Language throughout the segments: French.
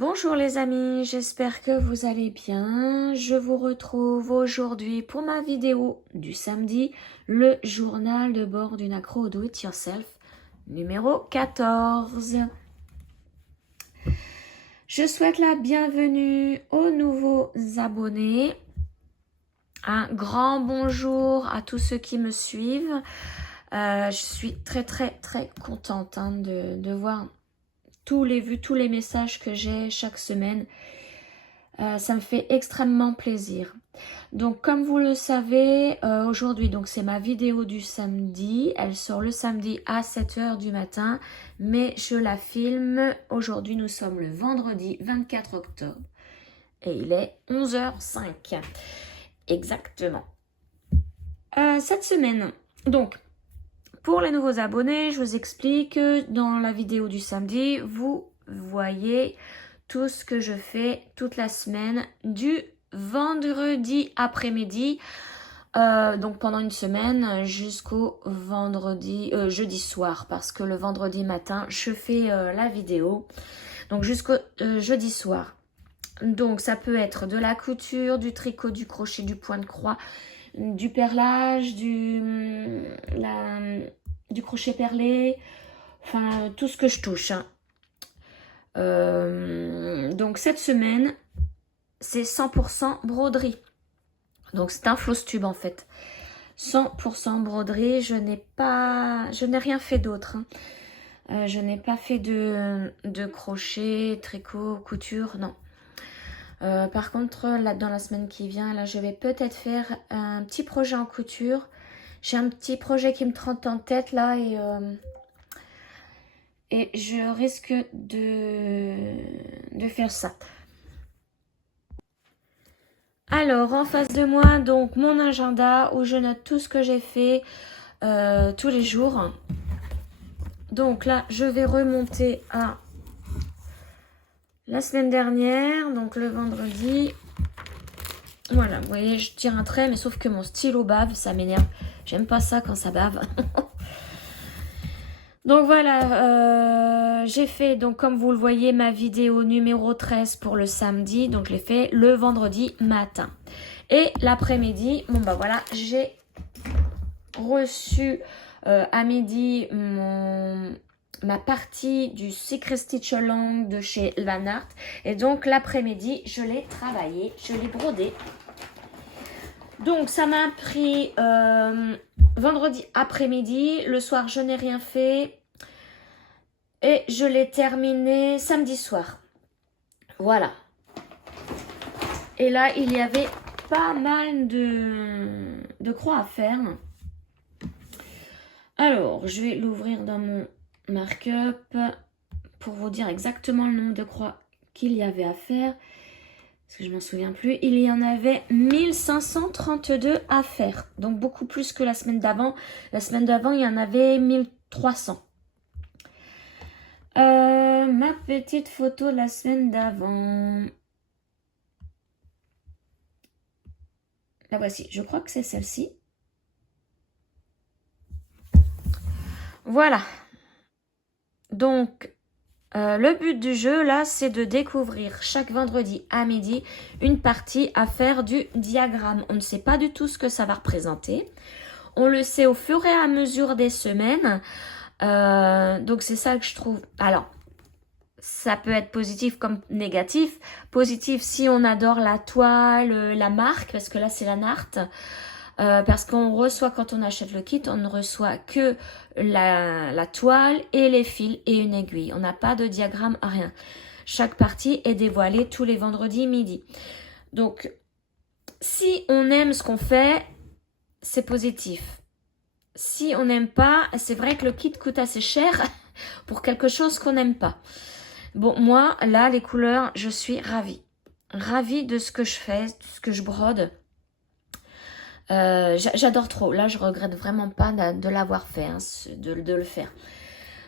Bonjour les amis, j'espère que vous allez bien. Je vous retrouve aujourd'hui pour ma vidéo du samedi, le journal de bord d'une accro do it yourself numéro 14. Je souhaite la bienvenue aux nouveaux abonnés. Un grand bonjour à tous ceux qui me suivent. Je suis très contente de voir tous les vues, tous les messages que j'ai chaque semaine. Ça me fait extrêmement plaisir. Donc comme vous le savez, aujourd'hui donc c'est ma vidéo du samedi. Elle sort le samedi à 7 h du matin, mais je la filme. Aujourd'hui nous sommes le vendredi 24 octobre et il est 11h05. Exactement. Cette semaine, donc pour les nouveaux abonnés, je vous explique que dans la vidéo du samedi, vous voyez tout ce que je fais toute la semaine du vendredi après-midi, donc pendant une semaine jusqu'au jeudi soir, parce que le vendredi matin, je fais la vidéo, donc jusqu'au jeudi soir. Donc ça peut être de la couture, du tricot, du crochet, du point de croix, du perlage, du crochet perlé, enfin tout ce que je touche. Donc cette semaine, c'est 100% broderie. Donc c'est un floss tube en fait. 100% broderie, je n'ai rien fait d'autre. Je n'ai pas fait de crochet, tricot, couture, non. Par contre, là, dans la semaine qui vient, là, je vais peut-être faire un petit projet en couture. J'ai un petit projet qui me trotte en tête là et je risque de faire ça. Alors, en face de moi, donc mon agenda où je note tout ce que j'ai fait tous les jours. Donc là, je vais remonter à la semaine dernière, donc le vendredi. Voilà, vous voyez, je tire un trait, mais sauf que mon stylo bave, ça m'énerve. J'aime pas ça quand ça bave. Donc voilà, j'ai fait, donc comme vous le voyez, ma vidéo numéro 13 pour le samedi. Donc je l'ai fait le vendredi matin. Et l'après-midi, bon bah voilà, j'ai reçu à midi ma partie du Secret Stitch Along de chez Van Art. Et donc l'après-midi, je l'ai travaillé, je l'ai brodé. Donc ça m'a pris vendredi après-midi. Le soir, je n'ai rien fait. Et je l'ai terminé samedi soir. Voilà. Et là, il y avait pas mal de croix à faire. Alors, je vais l'ouvrir dans mon markup pour vous dire exactement le nombre de croix qu'il y avait à faire. Parce que je m'en souviens plus. Il y en avait 1532 à faire. Donc beaucoup plus que la semaine d'avant. La semaine d'avant, il y en avait 1300. Ma petite photo de la semaine d'avant. La voici. Je crois que c'est celle-ci. Voilà. Donc, le but du jeu, là, c'est de découvrir chaque vendredi à midi une partie à faire du diagramme. On ne sait pas du tout ce que ça va représenter. On le sait au fur et à mesure des semaines. Donc, c'est ça que je trouve... Alors, ça peut être positif comme négatif. Positif si on adore la toile, la marque, parce que là, c'est la Nart. Parce qu'on reçoit, quand on achète le kit, on ne reçoit que la toile et les fils et une aiguille. On n'a pas de diagramme, rien. Chaque partie est dévoilée tous les vendredis midi. Donc, si on aime ce qu'on fait, c'est positif. Si on n'aime pas, c'est vrai que le kit coûte assez cher pour quelque chose qu'on n'aime pas. Bon, moi, là, les couleurs, je suis ravie. Ravie de ce que je fais, de ce que je brode. J'adore trop. Là, je regrette vraiment pas de l'avoir fait, hein, de le faire.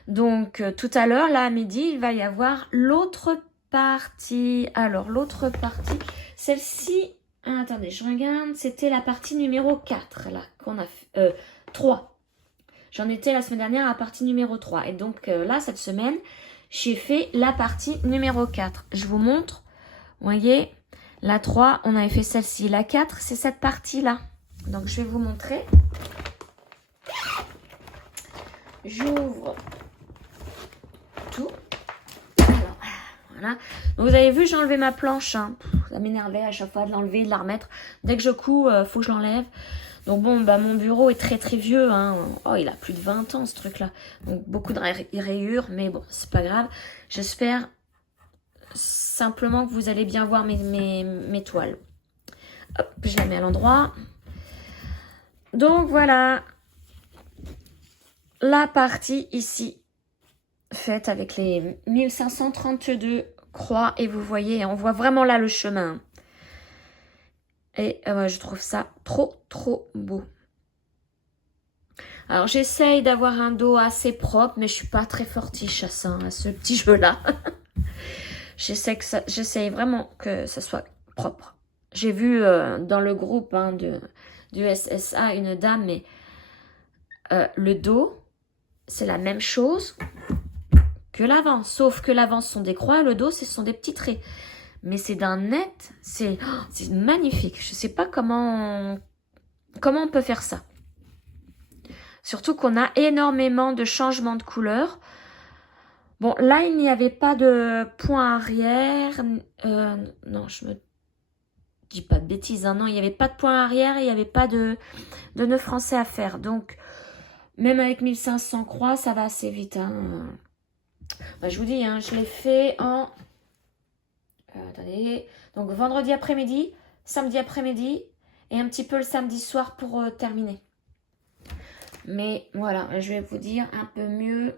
Donc, tout à l'heure, là, à midi, il va y avoir l'autre partie. Alors, l'autre partie, celle-ci, attendez, je regarde, c'était la partie numéro 4, là, qu'on a fait, 3. J'en étais la semaine dernière à la partie numéro 3. Et donc, là, cette semaine, j'ai fait la partie numéro 4. Je vous montre. Vous voyez, la 3, on avait fait celle-ci. La 4, c'est cette partie-là. Donc, je vais vous montrer. J'ouvre tout. Alors, voilà. Donc, vous avez vu, j'ai enlevé ma planche. Hein. Ça m'énervait à chaque fois de l'enlever, de la remettre. Dès que je couds, faut que je l'enlève. Donc bon, bah mon bureau est très très vieux. Hein. Oh, il a plus de 20 ans ce truc-là. Donc beaucoup de rayures, mais bon, c'est pas grave. J'espère simplement que vous allez bien voir mes toiles. Hop, je la mets à l'endroit. Donc voilà. La partie ici, faite avec les 1532 croix. Et vous voyez, on voit vraiment là le chemin. Et je trouve ça trop beau. Alors j'essaye d'avoir un dos assez propre, mais je suis pas très fortiche à ça, à ce petit jeu-là. J'essaye vraiment que ça soit propre. J'ai vu dans le groupe hein, du SSA une dame, mais le dos, c'est la même chose que l'avant. Sauf que l'avant, ce sont des croix, le dos, ce sont des petits traits. Mais c'est d'un net, c'est magnifique. Je sais pas comment on peut faire ça. Surtout qu'on a énormément de changements de couleur. Bon, là, il n'y avait pas de point arrière. Non, je me dis pas de bêtises. Hein, non, il n'y avait pas de point arrière et il n'y avait pas de nœud français à faire. Donc, même avec 1500 croix, ça va assez vite. Hein. Bah, je vous dis, hein, je l'ai fait en... attendez. Donc, vendredi après-midi, samedi après-midi et un petit peu le samedi soir pour terminer. Mais voilà, je vais vous dire un peu mieux.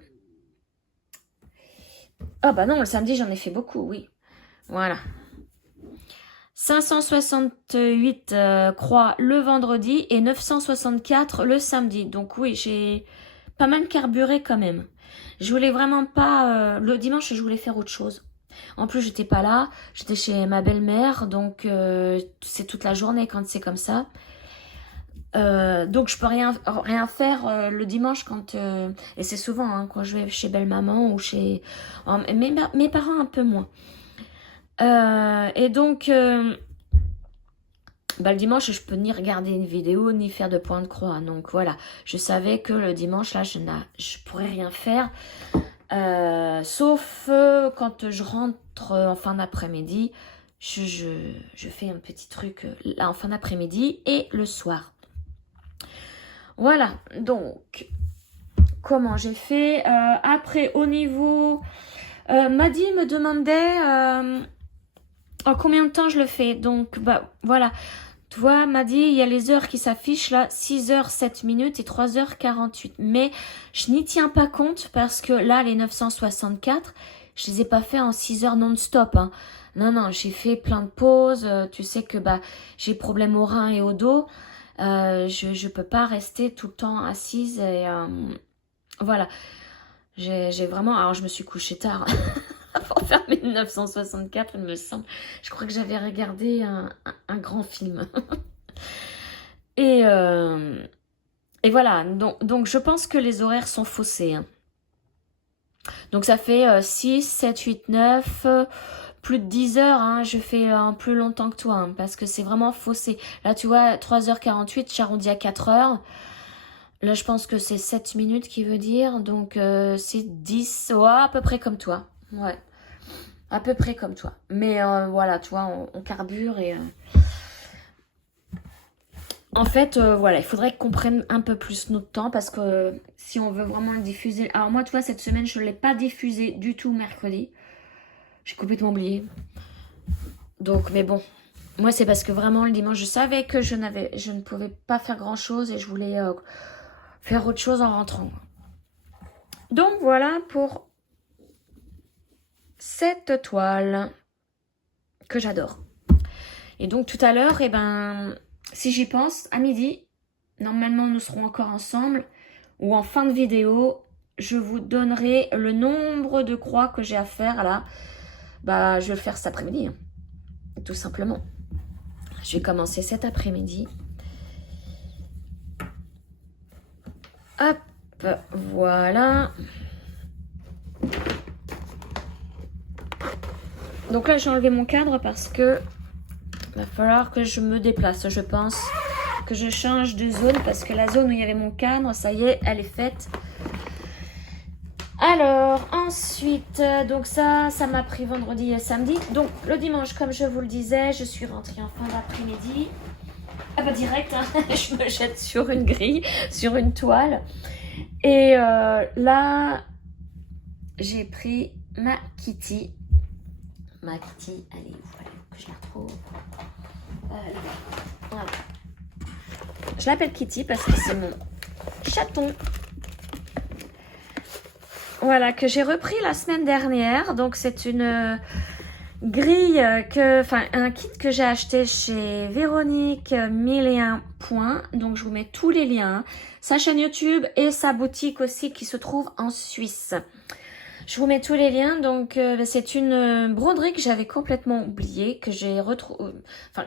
Ah bah non, le samedi, j'en ai fait beaucoup, oui. Voilà. 568 croix le vendredi et 964 le samedi. Donc oui, j'ai pas mal carburé quand même. Je voulais vraiment pas... le dimanche, je voulais faire autre chose. En plus, j'étais pas là. J'étais chez ma belle-mère. Donc, c'est toute la journée quand c'est comme ça. Donc je peux rien faire le dimanche quand et c'est souvent hein, quand je vais chez belle-maman ou chez mes parents un peu moins. Et donc bah, le dimanche je peux ni regarder une vidéo ni faire de point de croix. Donc voilà, je savais que le dimanche là je pourrais rien faire sauf quand je rentre en fin d'après-midi. Je fais un petit truc là en fin d'après-midi et le soir. Voilà, donc, comment j'ai fait. Après, au niveau... Maddy me demandait en combien de temps je le fais. Donc, bah, voilà. Tu vois, Maddy, il y a les heures qui s'affichent là, 6h, 7 minutes et 3h48. Mais je n'y tiens pas compte parce que là, les 964, je les ai pas fait en 6 heures non-stop. Hein. Non, j'ai fait plein de pauses. Tu sais que bah j'ai problème au rein et au dos. Je peux pas rester tout le temps assise et voilà. J'ai vraiment... Alors je me suis couchée tard pour faire mes 964 il me semble. Je crois que j'avais regardé un grand film. et voilà, donc je pense que les horaires sont faussés. Hein. Donc ça fait 6, 7, 8, 9... plus de 10 heures, hein, je fais plus longtemps que toi, hein, parce que c'est vraiment faussé. Là, tu vois, 3h48, j'arrondis à 4h. Là, je pense que c'est 7 minutes qui veut dire, donc c'est 10, ouais, à peu près comme toi. Ouais, à peu près comme toi. Mais voilà, tu vois, on carbure et... En fait, voilà, il faudrait qu'on prenne un peu plus notre temps, parce que si on veut vraiment le diffuser... Alors moi, tu vois, cette semaine, je ne l'ai pas diffusé du tout mercredi. J'ai complètement oublié. Donc, mais bon. Moi, c'est parce que vraiment, le dimanche, je savais que je ne pouvais pas faire grand-chose et je voulais faire autre chose en rentrant. Donc, voilà pour cette toile que j'adore. Et donc, tout à l'heure, eh ben, si j'y pense, à midi, normalement, nous serons encore ensemble. Ou en fin de vidéo, je vous donnerai le nombre de croix que j'ai à faire là. Bah, je vais le faire cet après-midi, hein, tout simplement. Je vais commencer cet après-midi. Hop, voilà. Donc là, j'ai enlevé mon cadre parce que va falloir que je me déplace. Je pense que je change de zone parce que la zone où il y avait mon cadre, ça y est, elle est faite. Alors, ensuite, donc ça m'a pris vendredi et samedi. Donc, le dimanche, comme je vous le disais, je suis rentrée en fin d'après-midi. Ah bah direct, hein, je me jette sur une grille, sur une toile. Et là, j'ai pris ma Kitty. Ma Kitty, elle est où? Voilà, que je la retrouve. Voilà. Je l'appelle Kitty parce que c'est mon chaton. Voilà, que j'ai repris la semaine dernière. Donc, c'est une grille, un kit que j'ai acheté chez Véronique 1001 points. Donc, je vous mets tous les liens. Sa chaîne YouTube et sa boutique aussi qui se trouve en Suisse. Je vous mets tous les liens. Donc, c'est une broderie que j'avais complètement oubliée, que j'ai retrouvée. Enfin,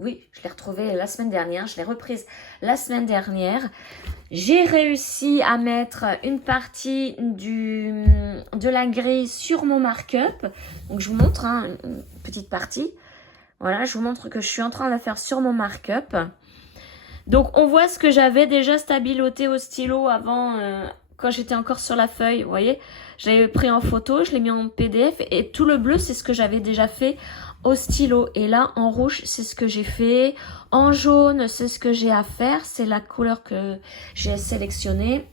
oui, je l'ai retrouvée la semaine dernière. Je l'ai reprise la semaine dernière. J'ai réussi à mettre une partie de la grille sur mon mark-up. Donc, je vous montre une petite partie. Voilà, je vous montre que je suis en train de la faire sur mon mark-up. Donc, on voit ce que j'avais déjà stabiloté au stylo avant, quand j'étais encore sur la feuille. Vous voyez, j'avais pris en photo, je l'ai mis en PDF. Et tout le bleu, c'est ce que j'avais déjà fait au stylo. Et là, en rouge, c'est ce que j'ai fait. En jaune, c'est ce que j'ai à faire. C'est la couleur que j'ai sélectionnée.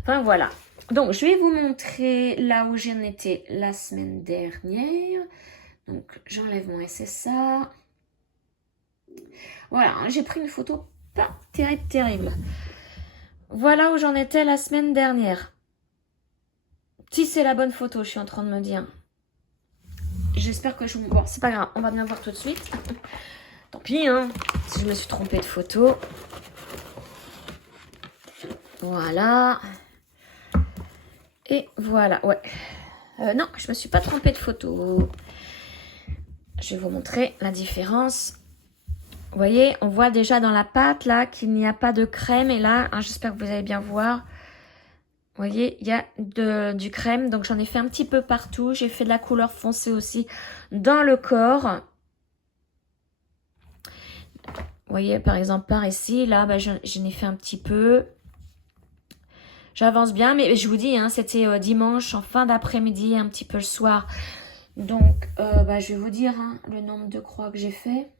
Enfin, voilà. Donc, je vais vous montrer là où j'en étais la semaine dernière. Donc, j'enlève mon SSA. Voilà, j'ai pris une photo pas terrible. Voilà où j'en étais la semaine dernière. Si c'est la bonne photo, je suis en train de me dire. J'espère que je... Bon, c'est pas grave, on va bien voir tout de suite. Tant pis, hein, si je me suis trompée de photo. Voilà. Et voilà, ouais. Non, je me suis pas trompée de photo. Je vais vous montrer la différence. Vous voyez, on voit déjà dans la pâte, là, qu'il n'y a pas de crème. Et là, hein, j'espère que vous allez bien voir. Vous voyez, il y a du crème. Donc, j'en ai fait un petit peu partout. J'ai fait de la couleur foncée aussi dans le corps. Vous voyez, par exemple, par ici, là, bah, j'en ai fait un petit peu. J'avance bien, mais je vous dis, hein, c'était dimanche, en fin d'après-midi, un petit peu le soir. Donc, bah, je vais vous dire hein, le nombre de croix que j'ai fait.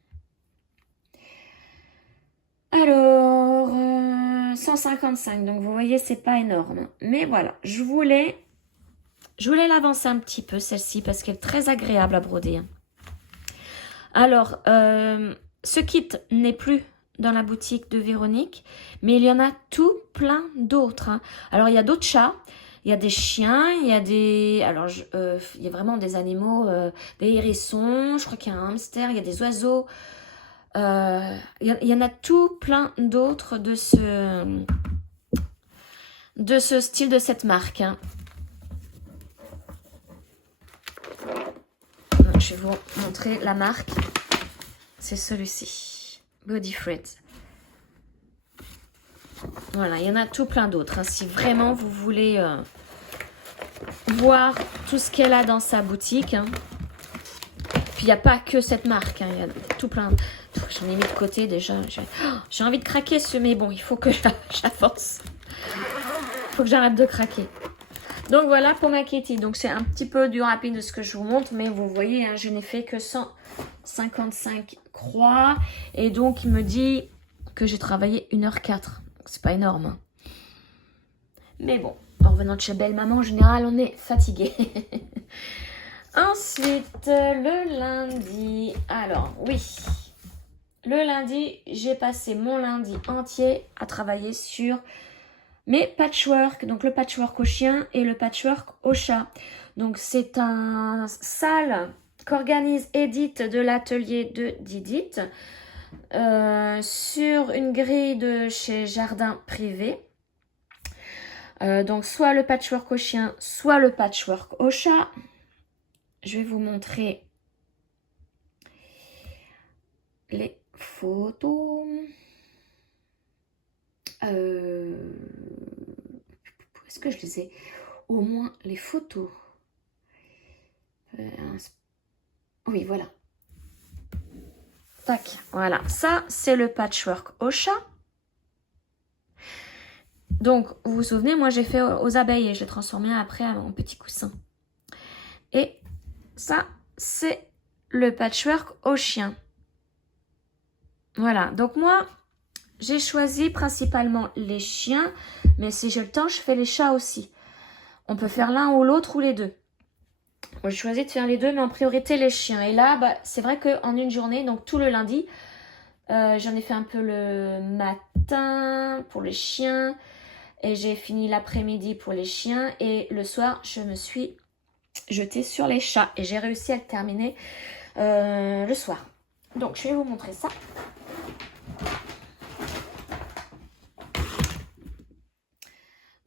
Alors, 155, donc vous voyez, c'est pas énorme. Mais voilà, je voulais l'avancer un petit peu, celle-ci, parce qu'elle est très agréable à broder. Alors, ce kit n'est plus dans la boutique de Véronique, mais il y en a tout plein d'autres. Hein. Alors, il y a d'autres chats, il y a des chiens, il y a des... Alors, il y a vraiment des animaux, des hérissons, je crois qu'il y a un hamster, il y a des oiseaux. Il y en a tout plein d'autres de ce style, de cette marque. Hein. Je vais vous montrer la marque. C'est celui-ci. Body Fred. Voilà, il y en a tout plein d'autres. Hein. Si vraiment vous voulez voir tout ce qu'elle a dans sa boutique. Hein. Puis il n'y a pas que cette marque. Hein. Il y a tout plein. J'en ai mis de côté déjà. J'ai envie de craquer mais bon, il faut que j'avance. Il faut que j'arrête de craquer. Donc voilà pour ma Kitty. Donc c'est un petit peu du rapide de ce que je vous montre. Mais vous voyez, hein, je n'ai fait que 155 croix. Et donc il me dit que j'ai travaillé 1h04. C'est pas énorme. Hein. Mais bon, en revenant de chez Belle Maman, en général, on est fatigué. Ensuite, le lundi. Alors, oui. Le lundi, j'ai passé mon lundi entier à travailler sur mes patchwork. Donc, le patchwork au chien et le patchwork au chat. Donc, c'est un salle qu'organise Edith de l'atelier de Didit. Sur une grille de chez Jardin Privé. Donc, soit le patchwork au chien, soit le patchwork au chat. Je vais vous montrer les photos. Est-ce que je les ai? Au moins les photos. Oui, voilà. Tac, voilà. Ça, c'est le patchwork au chat. Donc, vous vous souvenez, moi, j'ai fait aux abeilles et je l'ai transformé après en petit coussin. Et ça, c'est le patchwork au chien. Voilà. Donc, moi, j'ai choisi principalement les chiens. Mais si j'ai le temps, je fais les chats aussi. On peut faire l'un ou l'autre ou les deux. Moi, j'ai choisi de faire les deux, mais en priorité les chiens. Et là, bah, c'est vrai qu'en une journée, donc tout le lundi, j'en ai fait un peu le matin pour les chiens. Et j'ai fini l'après-midi pour les chiens. Et le soir, je me suis jetée sur les chats. Et j'ai réussi à le terminer le soir. Donc, je vais vous montrer ça.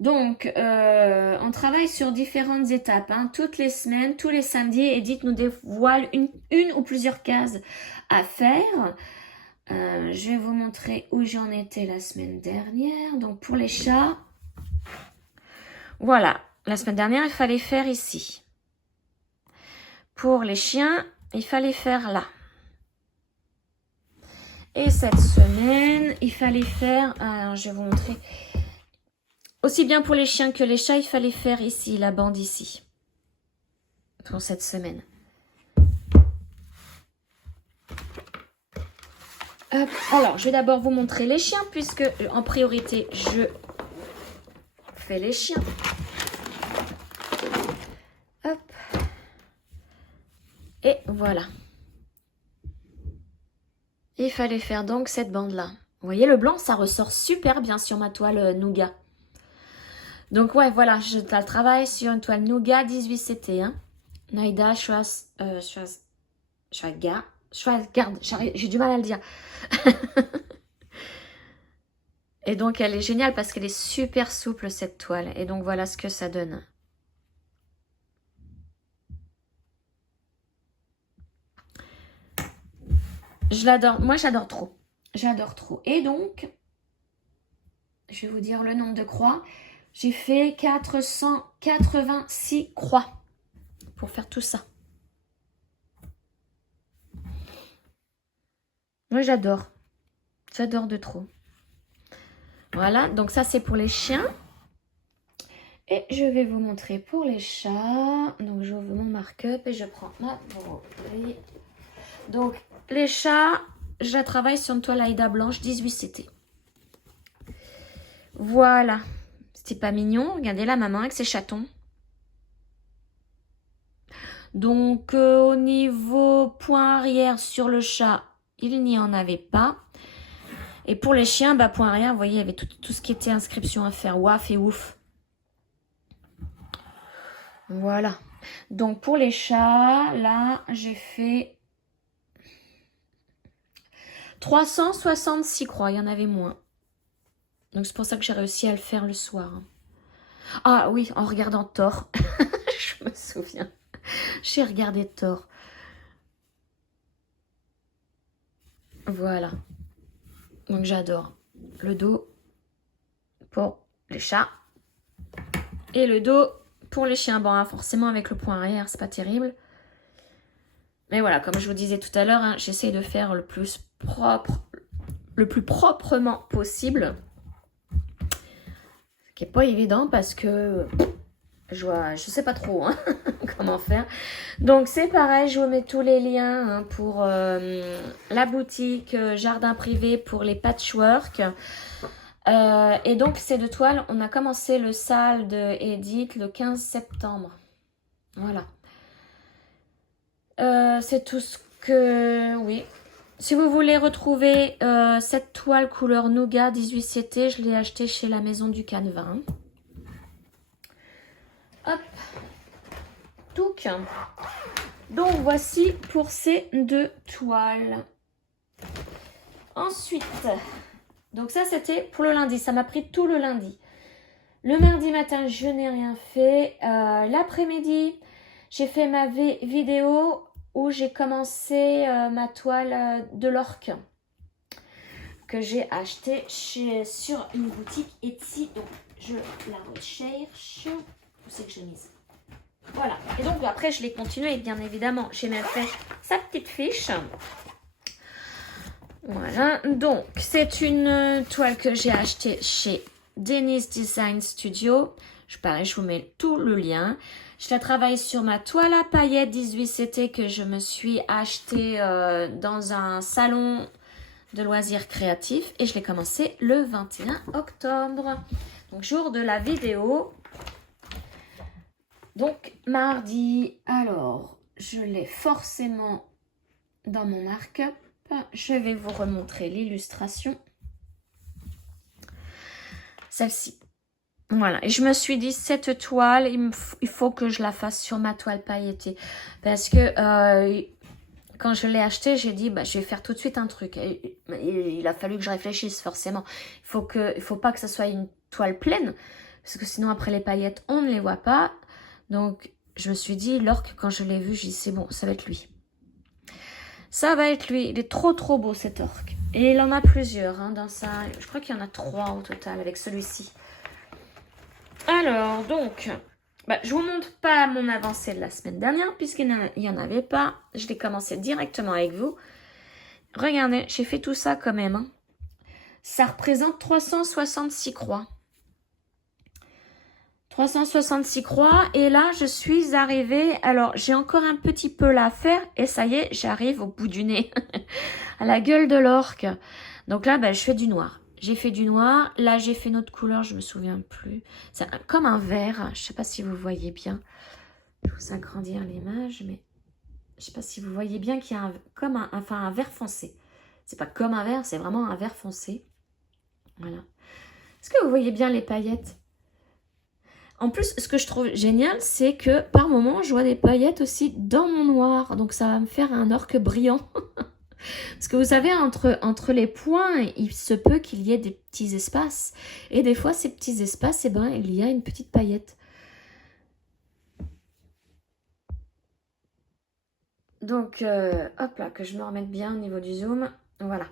Donc, on travaille sur différentes étapes. Hein. Toutes les semaines, tous les samedis, Edith nous dévoile une ou plusieurs cases à faire. Je vais vous montrer où j'en étais la semaine dernière. Donc, pour les chats, voilà. La semaine dernière, il fallait faire ici. Pour les chiens, il fallait faire là. Et cette semaine, il fallait faire... Alors, je vais vous montrer... Aussi bien pour les chiens que les chats, il fallait faire ici, la bande ici. Pour cette semaine. Hop. Alors, je vais d'abord vous montrer les chiens, puisque en priorité, je fais les chiens. Hop. Et voilà. Il fallait faire donc cette bande-là. Vous voyez, le blanc, ça ressort super bien sur ma toile Nougat. Donc, ouais, voilà, je travaille sur une toile Nougat 18 CT. Hein. Naida Schwarzgard. J'ai du mal à le dire. Et donc, elle est géniale parce qu'elle est super souple, cette toile. Et donc, voilà ce que ça donne. Je l'adore. Moi, j'adore trop. J'adore trop. Et donc, je vais vous dire le nombre de croix. J'ai fait 486 croix pour faire tout ça. Moi, j'adore. J'adore de trop. Voilà, donc ça, c'est pour les chiens. Et je vais vous montrer pour les chats. Donc, j'ouvre mon mark-up et je prends ma broderie. Donc, les chats, je la travaille sur une toile Aïda blanche 18 CT. Voilà. C'était pas mignon. Regardez la maman avec ses chatons. Donc, au niveau point arrière sur le chat, il n'y en avait pas. Et pour les chiens, bah, point arrière, vous voyez, il y avait tout ce qui était inscription à faire. Waf et ouf. Voilà. Donc, pour les chats, là, j'ai fait 366 croix. Il y en avait moins. Donc, c'est pour ça que j'ai réussi à le faire le soir. Ah oui, en regardant Thor. Je me souviens. J'ai regardé Thor. Voilà. Donc, j'adore. Le dos pour les chats. Et le dos pour les chiens. Bon, hein, forcément, avec le point arrière, c'est pas terrible. Mais voilà, comme je vous disais tout à l'heure, hein, j'essaie de faire le plus proprement possible. Ce qui n'est pas évident parce que je sais pas trop hein, comment faire. Donc c'est pareil, je vous mets tous les liens hein, pour la boutique Jardin Privé pour les patchwork. Et donc ces deux toiles, on a commencé le sale de Edith le 15 septembre. Voilà. C'est tout ce que... Oui. Si vous voulez retrouver cette toile couleur Nougat 18 CT, je l'ai achetée chez la Maison du Canevas. Hop. Touc. Donc voici pour ces deux toiles. Ensuite, donc ça c'était pour le lundi. Ça m'a pris tout le lundi. Le mardi matin, je n'ai rien fait. L'après-midi, j'ai fait ma vidéo où j'ai commencé ma toile de l'orque que j'ai achetée sur une boutique Etsy. Donc, je la recherche. Où c'est que j'ai mise? Hop. Voilà. Et donc après, je l'ai continué, bien évidemment. J'ai même fait sa petite fiche. Voilà. Donc, c'est une toile que j'ai achetée chez Denise Design Studio. Pareil, je vous mets tout le lien. Je la travaille sur ma toile à paillettes 18CT que je me suis achetée dans un salon de loisirs créatifs. Et je l'ai commencé le 21 octobre. Donc, jour de la vidéo. Donc, mardi. Alors, je l'ai forcément dans mon markup. Je vais vous remontrer l'illustration. Celle-ci. Voilà. Et je me suis dit, cette toile, il faut que je la fasse sur ma toile pailletée. Parce que quand je l'ai achetée, j'ai dit, bah, je vais faire tout de suite un truc. Et il a fallu que je réfléchisse, forcément. Il faut pas que ça soit une toile pleine. Parce que sinon, après les paillettes, on ne les voit pas. Donc, je me suis dit, l'orque, quand je l'ai vu, j'ai dit, c'est bon, ça va être lui. Ça va être lui. Il est trop beau cet orque. Et il en a plusieurs hein, dans ça. Je crois qu'il y en a 3 au total avec celui-ci. Alors, donc, bah, je vous montre pas mon avancée de la semaine dernière puisqu'il n'y en avait pas. Je l'ai commencé directement avec vous. Regardez, j'ai fait tout ça quand même. Hein. Ça représente 366 croix. 366 croix et là je suis arrivée, alors j'ai encore un petit peu là à faire et ça y est j'arrive au bout du nez, à la gueule de l'orque. Donc là ben, je fais du noir, j'ai fait du noir, là j'ai fait une autre couleur, je me souviens plus, c'est comme un vert, je sais pas si vous voyez bien, je vais vous agrandir l'image mais je sais pas si vous voyez bien qu'il y a comme un vert foncé, c'est pas comme un vert, c'est vraiment un vert foncé, voilà. Est-ce que vous voyez bien les paillettes? En plus, ce que je trouve génial, c'est que par moment, je vois des paillettes aussi dans mon noir. Donc, ça va me faire un orque brillant. Parce que vous savez, entre les points, il se peut qu'il y ait des petits espaces. Et des fois, ces petits espaces, eh ben, il y a une petite paillette. Donc, hop là, que je me remette bien au niveau du zoom. Voilà.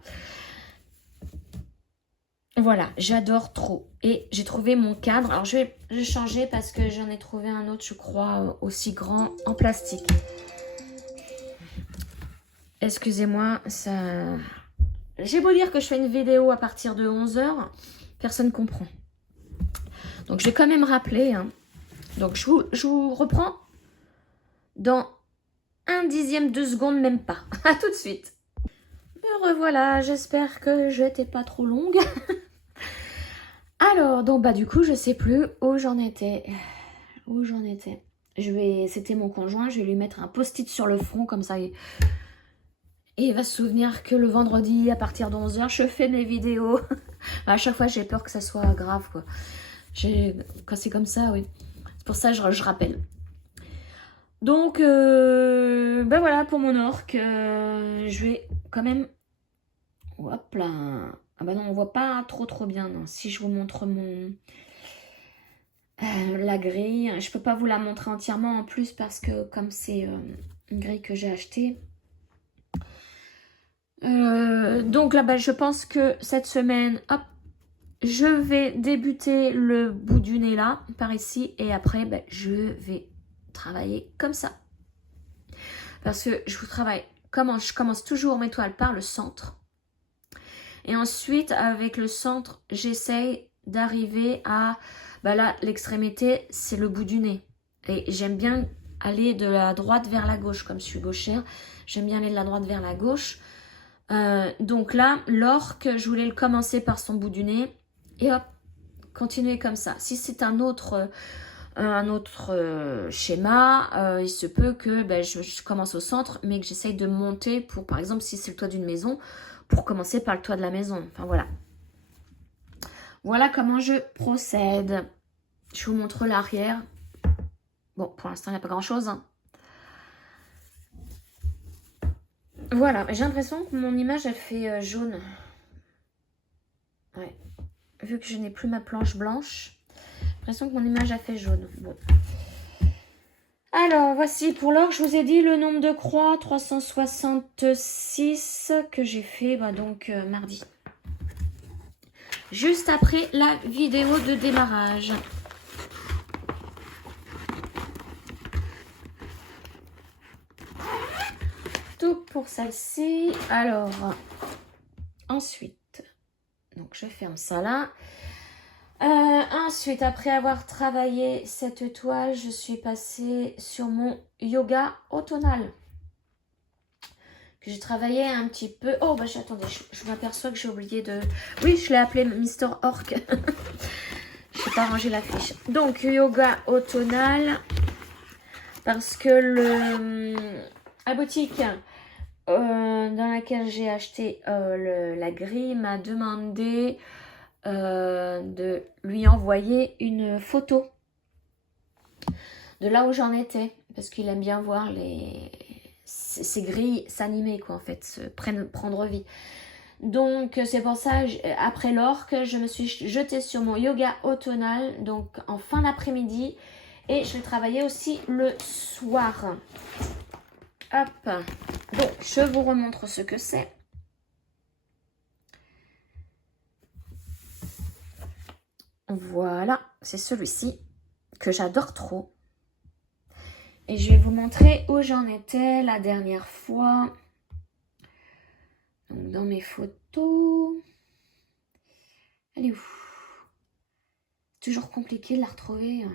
Voilà, j'adore trop. Et j'ai trouvé mon cadre. Alors, je vais changer parce que j'en ai trouvé un autre, je crois, aussi grand en plastique. Excusez-moi, ça... J'ai beau dire que je fais une vidéo à partir de 11h, personne ne comprend. Donc, je vais quand même rappeler. Hein. Donc, je vous reprends dans 1/10 de seconde, même pas. À tout de suite. Me revoilà, j'espère que je n'étais pas trop longue. Alors, donc bah du coup, je sais plus où j'en étais. Où j'en étais. C'était mon conjoint, je vais lui mettre un post-it sur le front, comme ça. Et il va se souvenir que le vendredi, à partir de 11h, je fais mes vidéos. À chaque fois, j'ai peur que ça soit grave, quoi. Quand c'est comme ça, oui. C'est pour ça que je rappelle. Donc, ben voilà, pour mon orque, je vais quand même... Hop là. Ah bah non, on voit pas trop bien. Non. Si je vous montre la grille, je peux pas vous la montrer entièrement en plus parce que comme c'est une grille que j'ai achetée. Donc là, bah, je pense que cette semaine, hop, je vais débuter le bout du nez là, par ici. Et après, bah, je vais travailler comme ça. Parce que je commence toujours mes toiles par le centre. Et ensuite, avec le centre, j'essaye d'arriver à... Bah là, l'extrémité, c'est le bout du nez. Et j'aime bien aller de la droite vers la gauche, comme je suis gauchère. J'aime bien aller de la droite vers la gauche. Donc là, l'orque, je voulais le commencer par son bout du nez. Et hop, continuer comme ça. Si c'est un autre schéma, il se peut que bah, je commence au centre, mais que j'essaye de monter pour, par exemple, si c'est le toit d'une maison... pour commencer par le toit de la maison. Enfin, voilà. Voilà comment je procède. Je vous montre l'arrière. Bon, pour l'instant, il n'y a pas grand-chose. Hein. Voilà. J'ai l'impression que mon image, elle fait jaune. Ouais. Vu que je n'ai plus ma planche blanche, j'ai l'impression que mon image a fait jaune. Bon. Alors, voici pour l'or, je vous ai dit le nombre de croix, 366 que j'ai fait donc mardi. Juste après la vidéo de démarrage. tuk pour celle-ci. Alors, ensuite, donc je ferme ça là. Ensuite, après avoir travaillé cette toile, je suis passée sur mon yoga automnal. Que j'ai travaillé un petit peu. Oh, bah attendez, je m'aperçois que j'ai oublié de... Oui, je l'ai appelé Mister Orc. Je n'ai pas rangé la fiche. Donc, yoga automnal. Parce que la boutique dans laquelle j'ai acheté la grille m'a demandé de lui envoyer une photo de là où j'en étais. Parce qu'il aime bien voir ces grilles s'animer, quoi, en fait, prendre vie. Donc, c'est pour ça, après l'orque, je me suis jetée sur mon yoga automnal, donc en fin d'après-midi. Et je vais travailler aussi le soir. Hop. Donc, je vous remontre ce que c'est. Voilà, c'est celui-ci que j'adore trop. Et je vais vous montrer où j'en étais la dernière fois. Donc, dans mes photos. Elle est où? Toujours compliqué de la retrouver.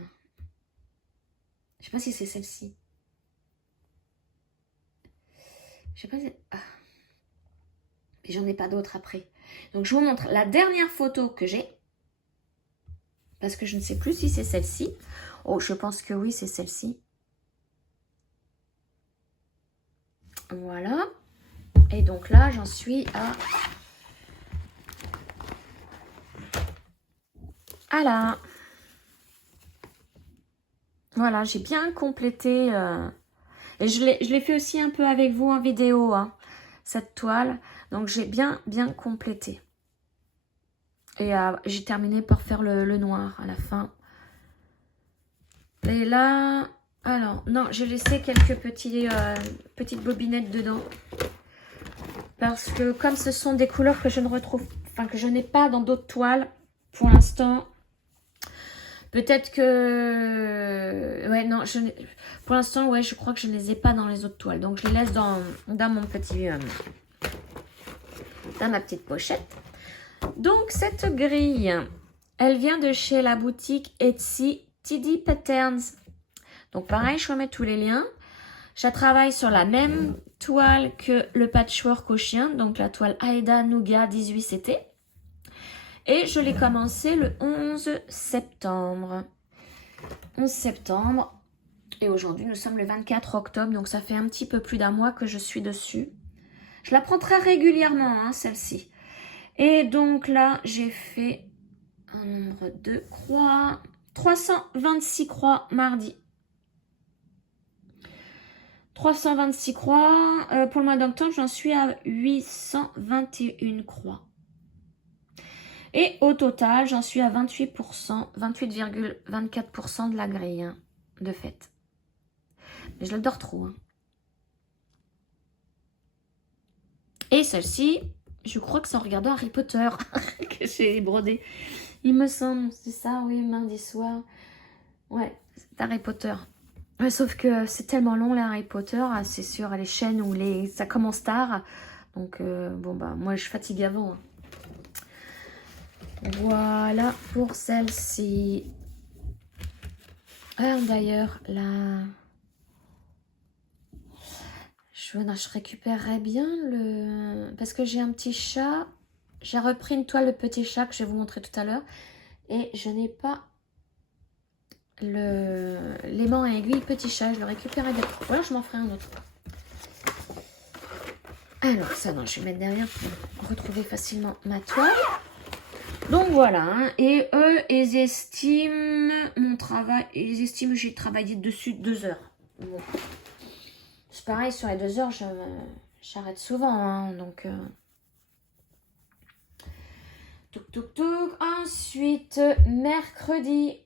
Je sais pas si c'est celle-ci. Je sais pas si... Ah. Mais j'en ai pas d'autres après. Donc, je vous montre la dernière photo que j'ai. Parce que je ne sais plus si c'est celle-ci. Oh, je pense que oui, c'est celle-ci. Voilà. Et donc là, j'en suis à là. Voilà, j'ai bien complété. Et je l'ai fait aussi un peu avec vous en vidéo, hein, cette toile. Donc, j'ai bien complété. Et j'ai terminé par faire le noir à la fin. Et là... Alors, non, j'ai laissé quelques petites bobinettes dedans. Parce que comme ce sont des couleurs que je ne retrouve... Enfin, que je n'ai pas dans d'autres toiles, pour l'instant... Peut-être que... Ouais, non, pour l'instant, ouais, je crois que je ne les ai pas dans les autres toiles. Donc, je les laisse dans mon petit... dans ma petite pochette. Donc, cette grille, elle vient de chez la boutique Etsy TD Patterns. Donc, pareil, je remets tous les liens. Je travaille sur la même toile que le patchwork au chien. Donc, la toile Aida Nougat 18CT. Et je l'ai commencé le 11 septembre. 11 septembre. Et aujourd'hui, nous sommes le 24 octobre. Donc, ça fait un petit peu plus d'un mois que je suis dessus. Je la prends très régulièrement, hein, celle-ci. Et donc là, j'ai fait un nombre de croix. 326 croix mardi. 326 croix. Pour le mois d'octobre, j'en suis à 821 croix. Et au total, j'en suis à 28%, 28,24% de la grille, hein, de fait. Mais je l'adore trop. Hein. Et celle-ci, je crois que c'est en regardant Harry Potter que j'ai brodé. Il me semble, c'est ça, oui, mardi soir. Ouais, c'est Harry Potter. Ouais, sauf que c'est tellement long, les Harry Potter, c'est sur les chaînes où ça commence tard. Donc, bon, bah, moi, je fatigue avant. Hein. Voilà pour celle-ci. D'ailleurs, là, je récupérerais bien parce que j'ai un petit chat. J'ai repris une toile de petit chat que je vais vous montrer tout à l'heure. Et je n'ai pas l'aimant à aiguille petit chat. Je le récupérerai bien. Voilà, je m'en ferai un autre. Alors, ça, non, je vais mettre derrière pour retrouver facilement ma toile. Donc voilà, hein. Et eux, ils estiment mon travail, ils estiment que j'ai travaillé dessus 2 heures. Bon. C'est pareil, sur les 2 heures, j'arrête souvent, hein, donc... Touk touk touk. Ensuite, mercredi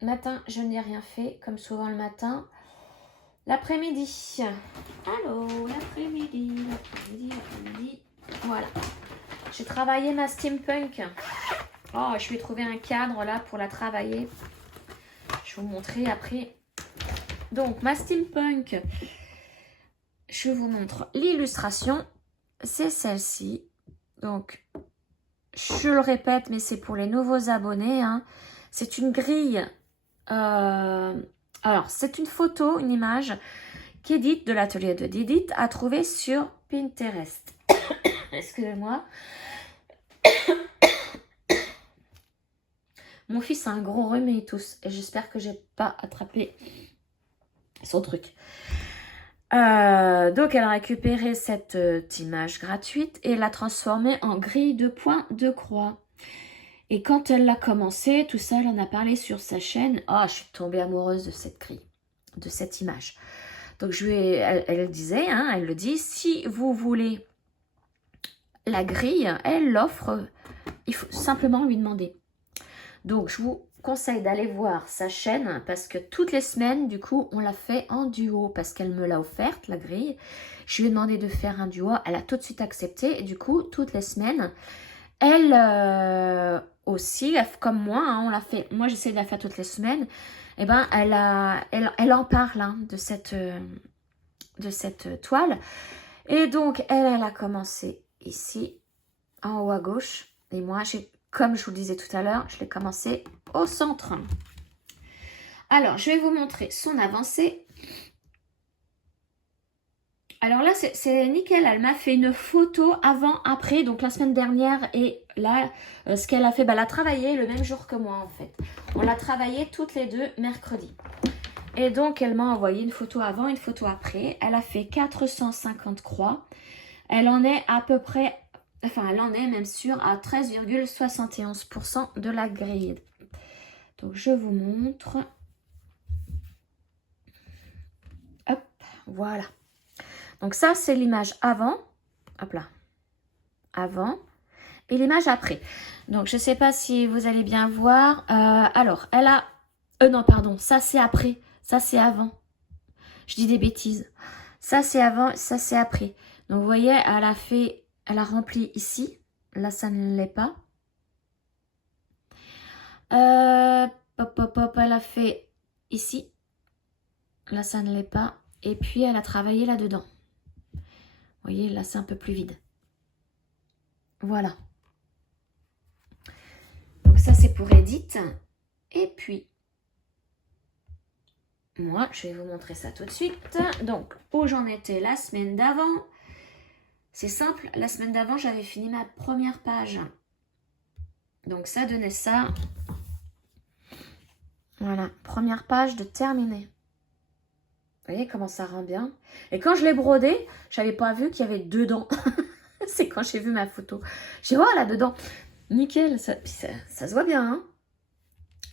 matin, je n'ai rien fait, comme souvent le matin. L'après-midi. Allô, l'après-midi. Voilà. J'ai travaillé ma steampunk. Oh, je vais trouver un cadre là pour la travailler. Je vais vous montrer après. Donc, ma steampunk. je vous montre l'illustration. C'est celle-ci. Donc, je le répète, mais c'est pour les nouveaux abonnés. Hein. C'est une grille. Alors, c'est une photo, une image qu'Edith de l'atelier de Didith a trouvée sur Pinterest. Excusez-moi. Mon fils a un gros rhume et il tousse. Et j'espère que j'ai pas attrapé son truc. Donc, elle a récupéré cette image gratuite et l'a transformée en grille de points de croix. Et quand elle l'a commencé, tout ça, elle en a parlé sur sa chaîne. Ah, je suis tombée amoureuse de cette grille, de cette image. Donc, elle disait, hein, elle le dit, si vous voulez la grille, elle l'offre. Il faut simplement lui demander. Donc, je vous conseille d'aller voir sa chaîne parce que toutes les semaines, du coup, on l'a fait en duo parce qu'elle me l'a offerte, la grille. Je lui ai demandé de faire un duo. Elle a tout de suite accepté. Et du coup, toutes les semaines, elle aussi, comme moi, hein, on l'a fait. Moi, j'essaie de la faire toutes les semaines. Et ben, elle en parle hein, de cette toile. Et donc, elle a commencé ici, en haut à gauche. Et moi, comme je vous le disais tout à l'heure, je l'ai commencé au centre. Alors, je vais vous montrer son avancée. Alors là, c'est nickel. Elle m'a fait une photo avant, après, donc la semaine dernière. Et là, ce qu'elle a fait, elle a travaillé le même jour que moi, en fait. On l'a travaillé toutes les deux mercredi. Et donc, elle m'a envoyé une photo avant, une photo après. Elle a fait 450 croix. Elle en est à peu près, enfin, elle en est même sûre à 13,71% de la grille. Donc, je vous montre. Hop, voilà. Donc, ça, c'est l'image avant. Hop là. Avant. Et l'image après. Donc, je ne sais pas si vous allez bien voir. Alors, elle a... non, pardon. Ça, c'est après. Ça, c'est avant. Je dis des bêtises. Ça, c'est avant. Ça, c'est après. Donc, vous voyez, elle a rempli ici. Là, ça ne l'est pas. Elle a fait ici. Là, ça ne l'est pas. Et puis, elle a travaillé là-dedans. Vous voyez, là, c'est un peu plus vide. Voilà. Donc, ça, c'est pour Edith. Et puis, moi, je vais vous montrer ça tout de suite. Donc, où j'en étais la semaine d'avant. C'est simple, la semaine d'avant, j'avais fini ma première page. Donc, ça donnait ça. Voilà, première page de terminée. Vous voyez comment ça rend bien. Et quand je l'ai brodé, je n'avais pas vu qu'il y avait dedans. C'est quand j'ai vu ma photo. J'ai dit, oh là-dedans, nickel, ça se voit bien. Hein.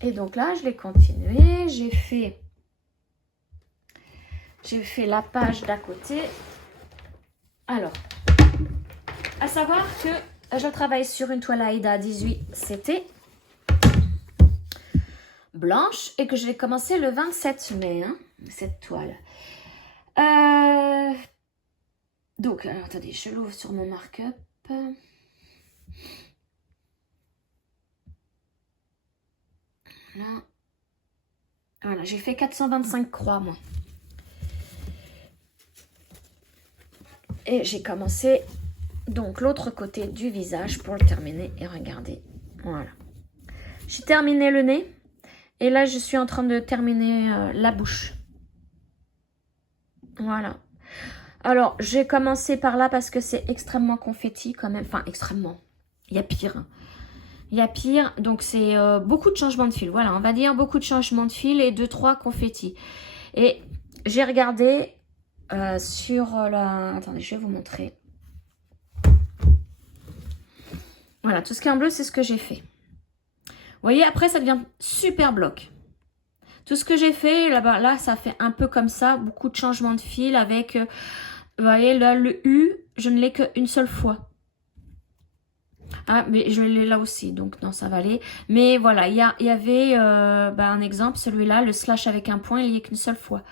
Et donc là, je l'ai continué. J'ai fait la page d'à côté. Alors, à savoir que je travaille sur une toile Aïda 18 CT blanche et que je vais commencer le 27 mai, hein, cette toile. Donc, alors, attendez, je l'ouvre sur mon mark-up. Là. Voilà, j'ai fait 425 croix, moi. Et j'ai commencé donc l'autre côté du visage pour le terminer. Et regardez, voilà. J'ai terminé le nez. Et là, je suis en train de terminer la bouche. Voilà. Alors, j'ai commencé par là parce que c'est extrêmement confetti quand même. Enfin, extrêmement. Il y a pire. Il y a pire. Donc, c'est beaucoup de changements de fil. Voilà, on va dire beaucoup de changements de fil et 2-3 confettis. Et j'ai regardé sur la... Attendez, je vais vous montrer. Voilà, tout ce qui est en bleu, c'est ce que j'ai fait. Vous voyez, après, ça devient super bloc. Tout ce que j'ai fait, là, ça fait un peu comme ça. Beaucoup de changements de fil avec... vous voyez, là, le U, je ne l'ai qu'une seule fois. Ah, mais je l'ai là aussi, donc non, ça va aller. Mais voilà, il y avait un exemple, celui-là, le slash avec un point, il n'y est qu'une seule fois.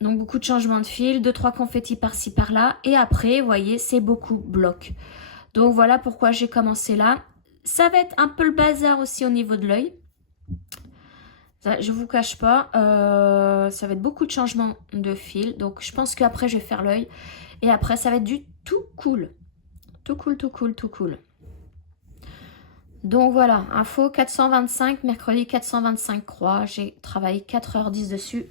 Donc, beaucoup de changements de fil, 2-3 confettis par-ci, par-là. Et après, vous voyez, c'est beaucoup bloc. Donc, voilà pourquoi j'ai commencé là. Ça va être un peu le bazar aussi au niveau de l'œil. Je vous cache pas, ça va être beaucoup de changements de fil. Donc je pense qu'après je vais faire l'œil. Et après ça va être du tout cool. Tout cool, tout cool, tout cool. Donc voilà, info 425, mercredi 425 croix. J'ai travaillé 4h10 dessus.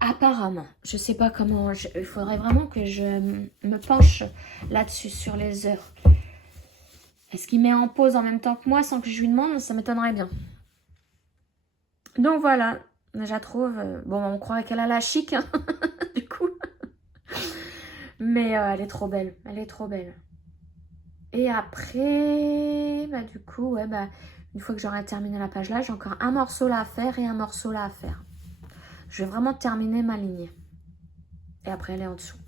Apparemment, je sais pas comment, il faudrait vraiment que je me penche là-dessus, sur les heures. Est-ce qu'il met en pause en même temps que moi sans que je lui demande? Ça m'étonnerait bien. Donc voilà, je la trouve, bon on croirait qu'elle a la chic, hein, du coup. Mais elle est trop belle, elle est trop belle. Et après, bah du coup, ouais, bah, une fois que j'aurai terminé la page là, j'ai encore un morceau là à faire et un morceau là à faire. Je vais vraiment terminer ma ligne. Et après, elle est en dessous.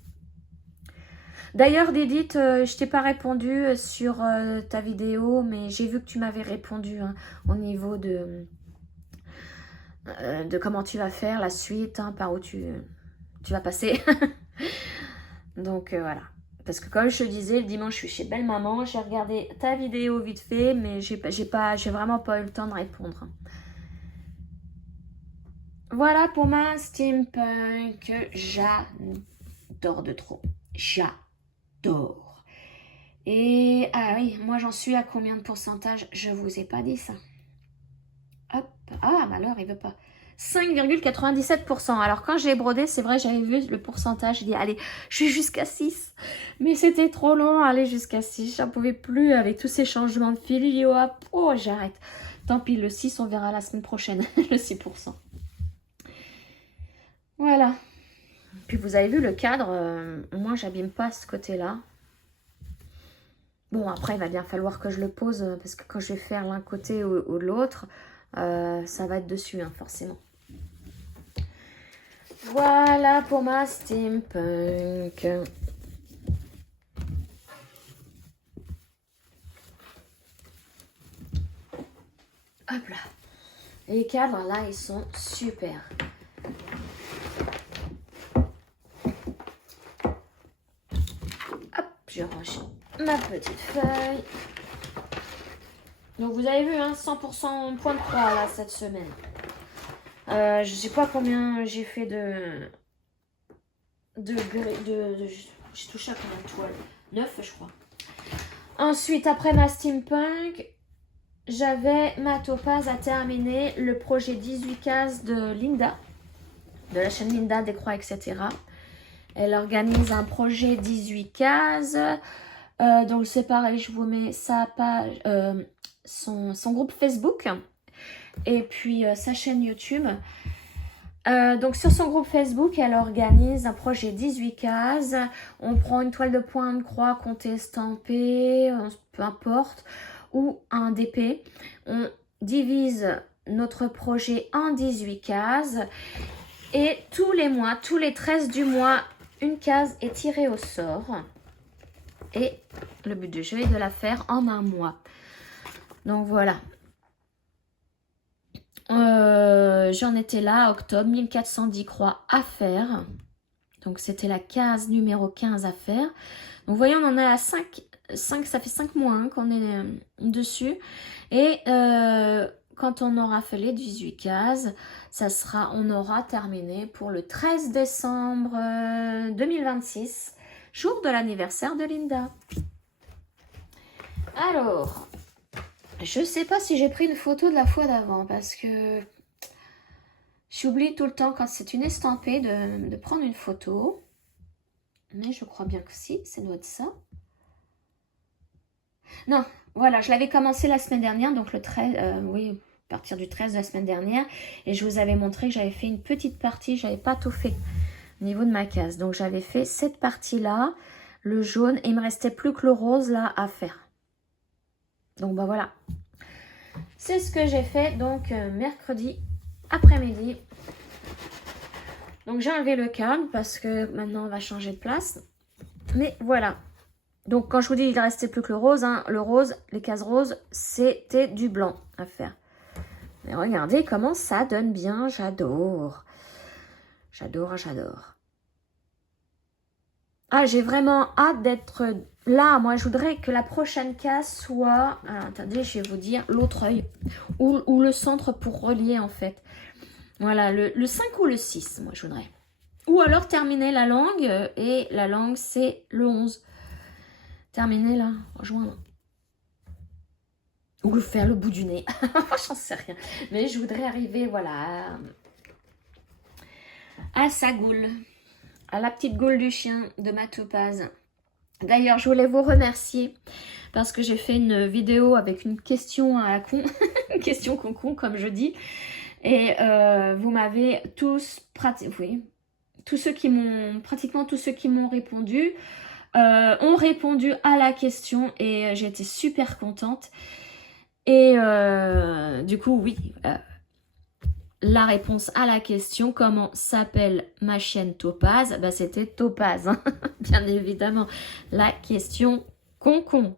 D'ailleurs, Dédith, je t'ai pas répondu sur ta vidéo, mais j'ai vu que tu m'avais répondu hein, au niveau de comment tu vas faire la suite, hein, par où tu vas passer. Donc voilà. Parce que comme je te disais, le dimanche, je suis chez Belle Maman. J'ai regardé ta vidéo vite fait, mais j'ai vraiment pas eu le temps de répondre. Voilà pour ma steampunk. J'adore de trop. J'adore. Et ah oui, moi j'en suis à combien de pourcentage? Je vous ai pas dit ça. Hop. Ah, bah alors il veut pas. 5,97%. Alors quand j'ai brodé, c'est vrai, j'avais vu le pourcentage. J'ai dit, allez, je suis jusqu'à 6. Mais c'était trop long, aller jusqu'à 6. J'en pouvais plus avec tous ces changements de fil. J'ai dit, oh, j'arrête. Tant pis, le 6, on verra la semaine prochaine. Le 6%. Voilà. Puis vous avez vu le cadre. Moi, j'abîme pas ce côté-là. Bon, après, il va bien falloir que je le pose. Parce que quand je vais faire l'un côté ou l'autre, ça va être dessus, hein, forcément. Voilà pour ma steampunk. Hop là. Les cadres là, ils sont super. Hop, je range ma petite feuille. Donc vous avez vu, hein, 100% point de croix là cette semaine. Je sais pas combien j'ai fait j'ai touché à combien de toiles? 9 je crois. Ensuite, après ma steampunk, j'avais ma topaz à terminer, le projet 18 cases de Linda, de la chaîne Linda, des croix, etc. Elle organise un projet 18 cases. Donc c'est pareil, je vous mets sa page, son groupe Facebook et puis sa chaîne YouTube. Donc sur son groupe Facebook, elle organise un projet 18 cases. On prend une toile de pointe, croix qu'on t'est estampée, peu importe, ou un DP. On divise notre projet en 18 cases. Et tous les mois, tous les 13 du mois, une case est tirée au sort. Et le but du jeu est de la faire en un mois. Donc voilà. J'en étais là à octobre, 1410 croix à faire. Donc c'était la case numéro 15 à faire. Donc vous voyez, on en est à 5, ça fait 5 mois hein, qu'on est dessus. Et quand on aura fait les 18 cases, on aura terminé pour le 13 décembre 2026, jour de l'anniversaire de Linda. Alors, je sais pas si j'ai pris une photo de la fois d'avant parce que j'oublie tout le temps quand c'est une estampée de prendre une photo. Mais je crois bien que si, ça doit être ça. Non, voilà, je l'avais commencé la semaine dernière, donc le 13, oui, à partir du 13 de la semaine dernière. Et je vous avais montré que j'avais fait une petite partie, j'avais pas tout fait au niveau de ma case. Donc j'avais fait cette partie-là, le jaune, et il me restait plus que le rose là à faire. Donc bah voilà. C'est ce que j'ai fait donc mercredi après-midi. Donc j'ai enlevé le cadre parce que maintenant on va changer de place. Mais voilà. Donc quand je vous dis il ne restait plus que le rose, hein, le rose, les cases roses, c'était du blanc à faire. Mais regardez comment ça donne bien, j'adore. J'adore, j'adore. Ah, j'ai vraiment hâte d'être là. Moi, je voudrais que la prochaine case soit... Alors, attendez, je vais vous dire l'autre œil. Ou le centre pour relier, en fait. Voilà, le 5 ou le 6, moi, je voudrais. Ou alors terminer la langue. Et la langue, c'est le 11. Terminer là, rejoindre. Ou le faire le bout du nez. J'en sais rien. Mais je voudrais arriver, voilà, à sa goule. À la petite goule du chien de ma topaz. D'ailleurs, je voulais vous remercier parce que j'ai fait une vidéo avec une question à la con, une question con comme je dis. Et vous m'avez tous, oui, pratiquement tous ceux qui m'ont répondu, ont répondu à la question et j'ai été super contente. Et du coup, oui, la réponse à la question, comment s'appelle ma chienne Topaz, bah, c'était Topaz, hein, bien évidemment. La question con.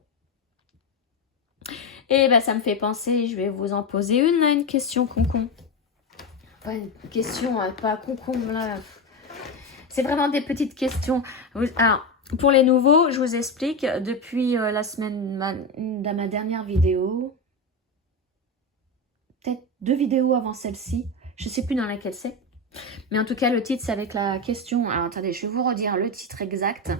Et bah, ça me fait penser, je vais vous en poser une, là, une question con. Enfin, une question pas con, là. C'est vraiment des petites questions. Alors, pour les nouveaux, je vous explique, depuis la semaine, dans ma dernière vidéo, peut-être 2 vidéos avant celle-ci, je ne sais plus dans laquelle c'est. Mais en tout cas, le titre, c'est avec la question. Alors, attendez, je vais vous redire le titre exact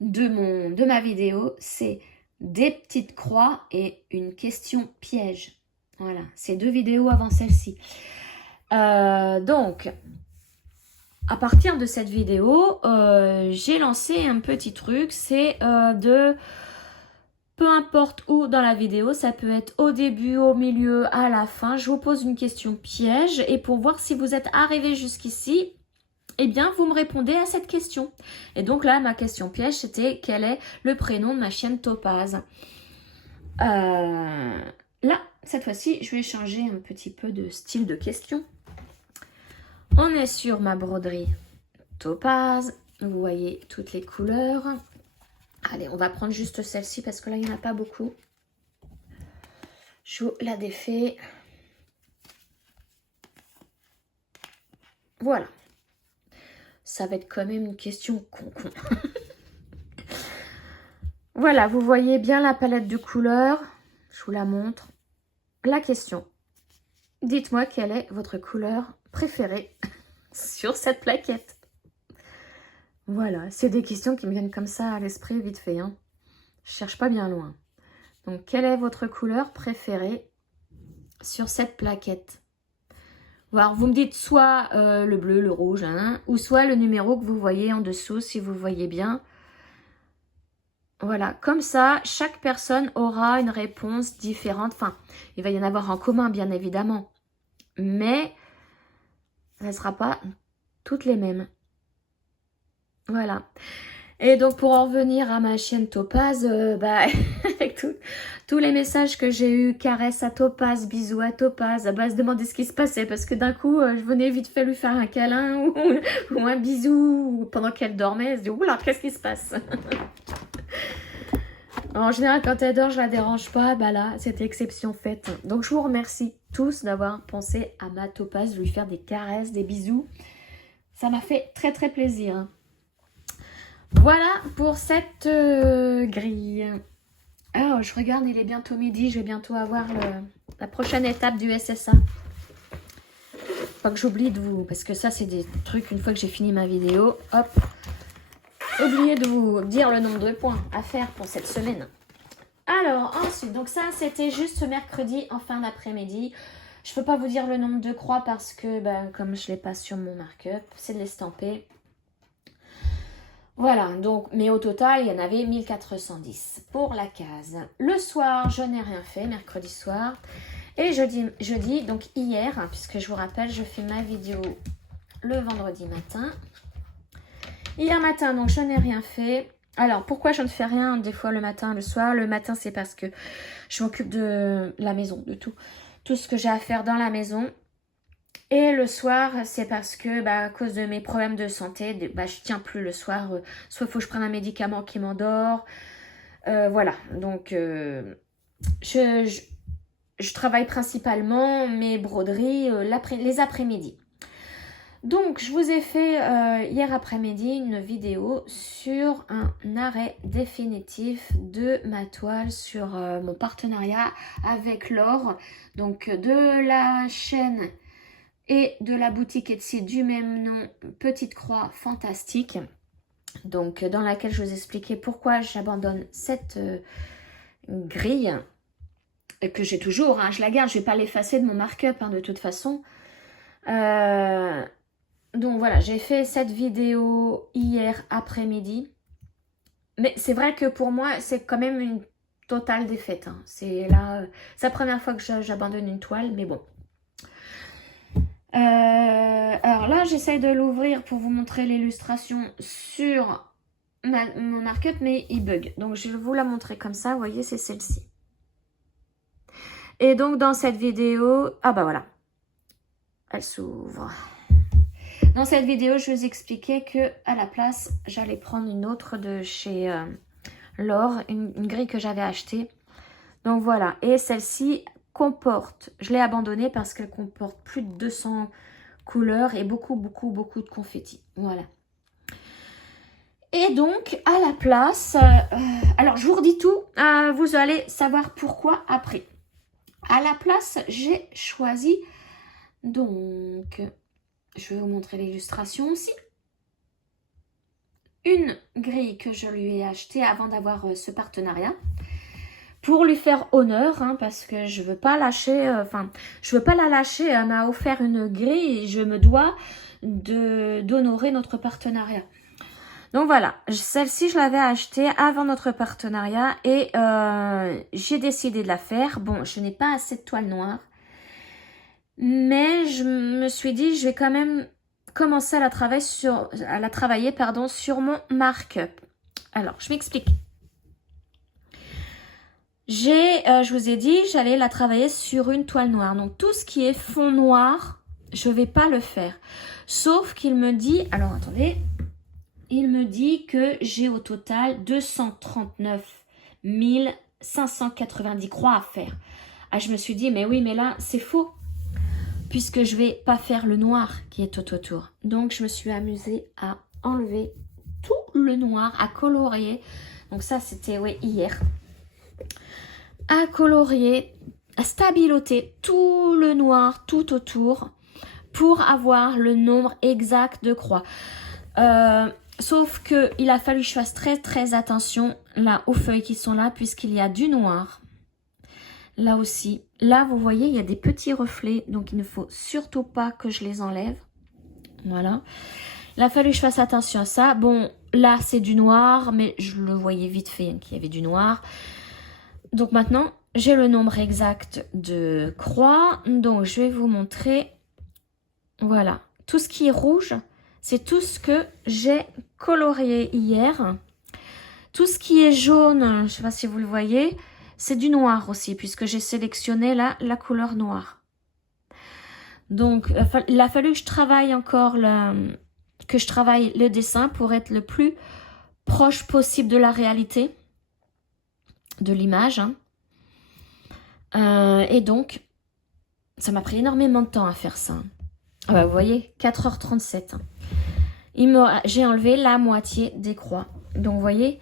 de ma vidéo. C'est des petites croix et une question piège. Voilà, c'est 2 vidéos avant celle-ci. Donc, à partir de cette vidéo, j'ai lancé un petit truc. C'est de... Peu importe où dans la vidéo, ça peut être au début, au milieu, à la fin. Je vous pose une question piège et pour voir si vous êtes arrivé jusqu'ici, eh bien, vous me répondez à cette question. Et donc là, ma question piège, c'était quel est le prénom de ma chienne Topaz. Là, cette fois-ci, je vais changer un petit peu de style de question. On est sur ma broderie Topaz. Vous voyez toutes les couleurs. Allez, on va prendre juste celle-ci parce que là, il n'y en a pas beaucoup. Je vous la défais. Voilà. Ça va être quand même une question con. Voilà, vous voyez bien la palette de couleurs. Je vous la montre. La question. Dites-moi quelle est votre couleur préférée sur cette plaquette. Voilà, c'est des questions qui me viennent comme ça à l'esprit vite fait. Hein. Je cherche pas bien loin. Donc, quelle est votre couleur préférée sur cette plaquette? Alors, vous me dites soit le bleu, le rouge, hein, ou soit le numéro que vous voyez en dessous, si vous voyez bien. Voilà, comme ça, chaque personne aura une réponse différente. Enfin, il va y en avoir en commun, bien évidemment. Mais, ça ne sera pas toutes les mêmes. Voilà. Et donc, pour en revenir à ma chienne Topaz, avec tous les messages que j'ai eus, caresse à Topaz, bisous à Topaz, elle se demander ce qui se passait parce que d'un coup, je venais vite fait lui faire un câlin ou un bisou pendant qu'elle dormait. Elle se dit, oula, qu'est-ce qui se passe? En général, quand elle dort, je la dérange pas. Bah là, c'était exception faite. Donc, je vous remercie tous d'avoir pensé à ma Topaz, de lui faire des caresses, des bisous. Ça m'a fait très, très plaisir. Voilà pour cette grille. Alors, je regarde, il est bientôt midi. Je vais bientôt avoir la prochaine étape du SSA. Pas que j'oublie de vous... Parce que ça, c'est des trucs, une fois que j'ai fini ma vidéo, hop, oubliez de vous dire le nombre de points à faire pour cette semaine. Alors, ensuite, donc ça, c'était juste ce mercredi en fin d'après-midi. Je peux pas vous dire le nombre de croix parce que, comme je l'ai pas sur mon mark-up, c'est de l'estamper. Voilà, donc, mais au total, il y en avait 1410 pour la case. Le soir, je n'ai rien fait, mercredi soir. Et jeudi, donc hier, puisque je vous rappelle, je fais ma vidéo le vendredi matin. Hier matin, donc, je n'ai rien fait. Alors, pourquoi je ne fais rien des fois le matin, le soir? Le matin, c'est parce que je m'occupe de la maison, de tout ce que j'ai à faire dans la maison. Et le soir, c'est parce que, à cause de mes problèmes de santé, je tiens plus le soir. Soit il faut que je prenne un médicament qui m'endort. Voilà, donc je travaille principalement mes broderies les après-midi. Donc, je vous ai fait hier après-midi une vidéo sur un arrêt définitif de ma toile sur mon partenariat avec Laure, donc de la chaîne et de la boutique Etsy du même nom, Petite Croix Fantastique, donc dans laquelle je vous expliquais pourquoi j'abandonne cette grille, que j'ai toujours, hein, je la garde, je ne vais pas l'effacer de mon markup de toute façon. Donc voilà, j'ai fait cette vidéo hier après-midi. Mais c'est vrai que pour moi, c'est quand même une totale défaite. Hein. C'est la première fois que j'abandonne une toile, mais bon. Alors là, j'essaye de l'ouvrir pour vous montrer l'illustration sur mon markup, mais il bug. Donc je vais vous la montrer comme ça. Vous voyez, c'est celle-ci. Et donc dans cette vidéo, ah bah voilà, elle s'ouvre. Dans cette vidéo, je vous expliquais que à la place, j'allais prendre une autre de chez Laure, une grille que j'avais achetée. Donc voilà, et celle-ci comporte, je l'ai abandonnée parce qu'elle comporte plus de 200 couleurs et beaucoup de confettis. Voilà. Et donc, à la place, alors je vous redis tout, vous allez savoir pourquoi après. À la place, j'ai choisi, donc... Je vais vous montrer l'illustration aussi. Une grille que je lui ai achetée avant d'avoir ce partenariat. Pour lui faire honneur, hein, parce que je veux pas lâcher, je veux pas la lâcher. Elle m'a offert une grille et je me dois d'honorer notre partenariat. Donc voilà, celle-ci je l'avais achetée avant notre partenariat et j'ai décidé de la faire. Bon, je n'ai pas assez de toile noire. Mais je me suis dit, je vais quand même commencer à la travailler sur mon markup. Alors, je m'explique. Je vous ai dit, j'allais la travailler sur une toile noire. Donc, tout ce qui est fond noir, je ne vais pas le faire. Sauf qu'il me dit, alors attendez, il me dit que j'ai au total 239 590 croix à faire. Ah, je me suis dit, mais oui, mais là, c'est faux. Puisque je vais pas faire le noir qui est tout autour. Donc, je me suis amusée à enlever tout le noir, à colorier. Donc ça, c'était hier. À colorier, à stabiloter tout le noir tout autour pour avoir le nombre exact de croix. Sauf qu'il a fallu que je fasse très attention là aux feuilles qui sont là puisqu'il y a du noir. Là aussi, là vous voyez, il y a des petits reflets, donc il ne faut surtout pas que je les enlève. Voilà. Il a fallu que je fasse attention à ça. Bon, là c'est du noir, mais je le voyais vite fait qu'il y avait du noir. Donc maintenant, j'ai le nombre exact de croix. Donc je vais vous montrer. Voilà. Tout ce qui est rouge, c'est tout ce que j'ai colorié hier. Tout ce qui est jaune, je ne sais pas si vous le voyez, c'est du noir aussi, puisque j'ai sélectionné là la couleur noire. Donc, il a fallu que je travaille encore le dessin pour être le plus proche possible de la réalité, de l'image. Hein. Et donc, ça m'a pris énormément de temps à faire ça. Ah bah, vous voyez, 4h37. Hein. J'ai enlevé la moitié des croix. Donc, vous voyez...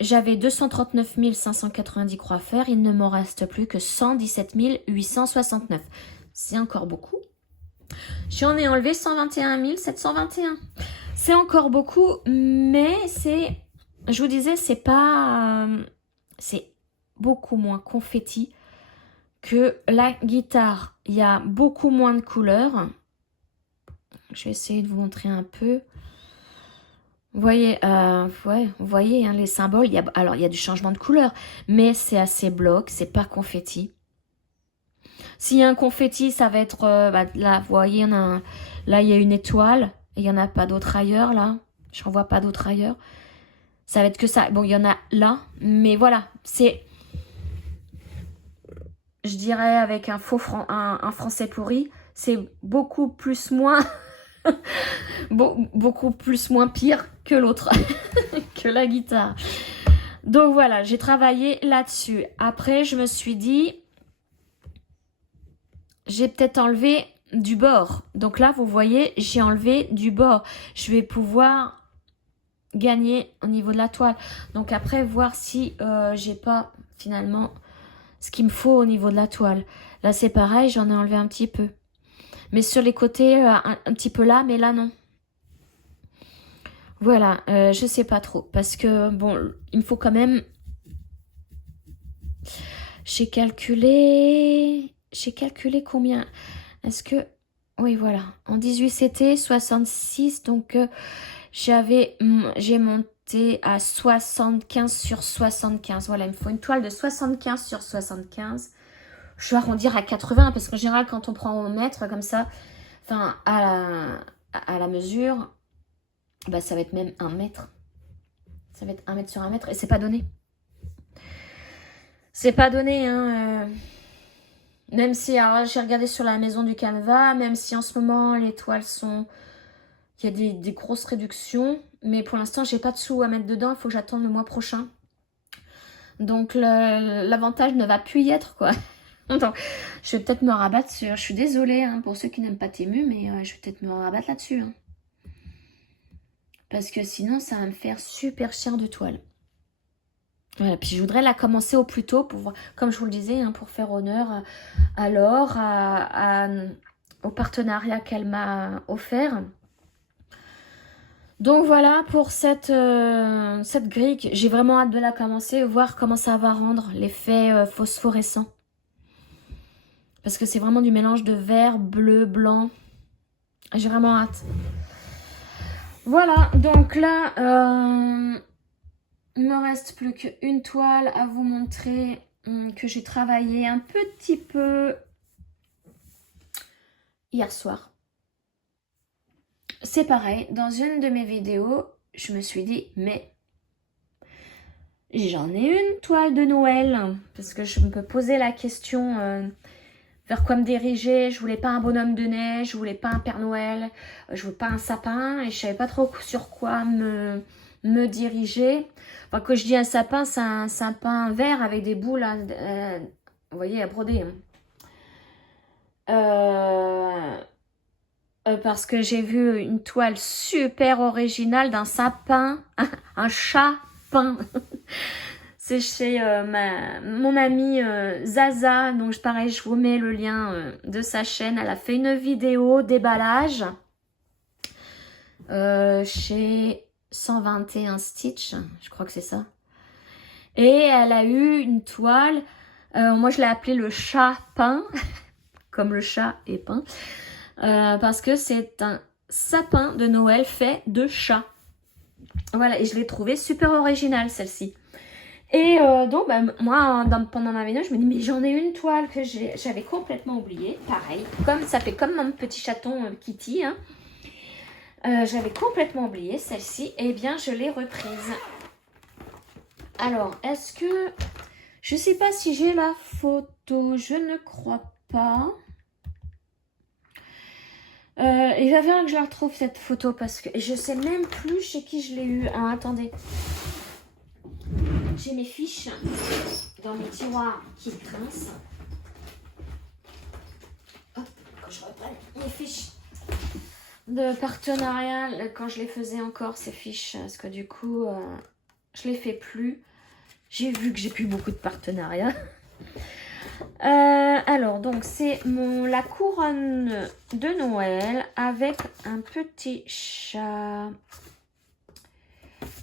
J'avais 239 590 croix à faire. Il ne m'en reste plus que 117 869. C'est encore beaucoup. J'en ai enlevé 121 721. C'est encore beaucoup, mais c'est... Je vous disais, c'est pas... c'est beaucoup moins confetti que la guitare. Il y a beaucoup moins de couleurs. Je vais essayer de vous montrer un peu. Vous voyez, vous voyez hein, les symboles. Alors, il y a du changement de couleur, mais c'est assez bloc, c'est pas confetti. S'il y a un confetti, ça va être... là, vous voyez, là, il y a une étoile. Et il n'y en a pas d'autre ailleurs, là. J'en vois pas d'autre ailleurs. Ça va être que ça. Bon, il y en a là, mais voilà. C'est... Je dirais avec un français pourri, c'est beaucoup plus moins... beaucoup plus moins pire que l'autre, que la guitare. Donc voilà, j'ai travaillé là-dessus. Après, je me suis dit, j'ai peut-être enlevé du bord. Donc là, vous voyez, j'ai enlevé du bord. Je vais pouvoir gagner au niveau de la toile. Donc après, voir si j'ai pas finalement ce qu'il me faut au niveau de la toile. Là, c'est pareil, j'en ai enlevé un petit peu. Mais sur les côtés, un petit peu là, mais là, non. Voilà, je sais pas trop. Parce que, bon, il me faut quand même... J'ai calculé combien? Est-ce que... Oui, voilà. En 18, c'était 66. Donc, j'ai monté à 75 sur 75. Voilà, il me faut une toile de 75 sur 75. Je vais arrondir à 80 parce qu'en général, quand on prend au mètre comme ça, enfin, à la mesure, bah, ça va être même 1 mètre. Ça va être 1 mètre sur 1 mètre et c'est pas donné. C'est pas donné, hein. Même si, alors j'ai regardé sur la maison du Canva, même si en ce moment les toiles sont... Il y a des grosses réductions, mais pour l'instant j'ai pas de sous à mettre dedans, il faut que j'attende le mois prochain. Donc l'avantage ne va plus y être, quoi. Donc, je vais peut-être me rabattre sur... Je suis désolée hein, pour ceux qui n'aiment pas Temu, mais je vais peut-être me rabattre là-dessus. Hein. Parce que sinon ça va me faire super cher de toile. Voilà, puis je voudrais la commencer au plus tôt, pour, comme je vous le disais, hein, pour faire honneur à Laure, au partenariat qu'elle m'a offert. Donc voilà pour cette grille. J'ai vraiment hâte de la commencer, voir comment ça va rendre l'effet phosphorescent. Parce que c'est vraiment du mélange de vert, bleu, blanc. J'ai vraiment hâte. Voilà, donc là, il me reste plus qu'une toile à vous montrer que j'ai travaillé un petit peu hier soir. C'est pareil, dans une de mes vidéos, je me suis dit, mais j'en ai une toile de Noël. Parce que je me peux poser la question vers quoi me diriger. Je voulais pas un bonhomme de neige, je voulais pas un Père Noël, je voulais pas un sapin. Et je savais pas trop sur quoi me diriger. Enfin, quand je dis un sapin, c'est un sapin vert avec des boules, vous voyez, à broder. Parce que j'ai vu une toile super originale d'un sapin, un chat peint. C'est chez mon amie Zaza, donc pareil, je vous mets le lien de sa chaîne. Elle a fait une vidéo déballage chez 121 Stitch, je crois que c'est ça. Et elle a eu une toile, moi je l'ai appelée le chat peint, comme le chat est peint. Parce que c'est un sapin de Noël fait de chat. Voilà, et je l'ai trouvé super originale celle-ci. Et donc, bah, moi, pendant ma vidéo, je me dis, mais j'en ai une toile que j'avais complètement oubliée. Pareil, comme ça fait comme mon petit chaton Kitty. Hein. J'avais complètement oublié celle-ci. Et bien, je l'ai reprise. Alors, est-ce que... Je sais pas si j'ai la photo. Je ne crois pas. Il va falloir que je la retrouve cette photo parce que je sais même plus chez qui je l'ai eu. Ah, attendez. J'ai mes fiches dans mes tiroirs qui grincent. Hop, quand je reprenne mes fiches de partenariat, quand je les faisais encore ces fiches, parce que du coup, je les fais plus. J'ai vu que j'ai plus beaucoup de partenariats. Alors, donc, c'est la couronne de Noël avec un petit chat.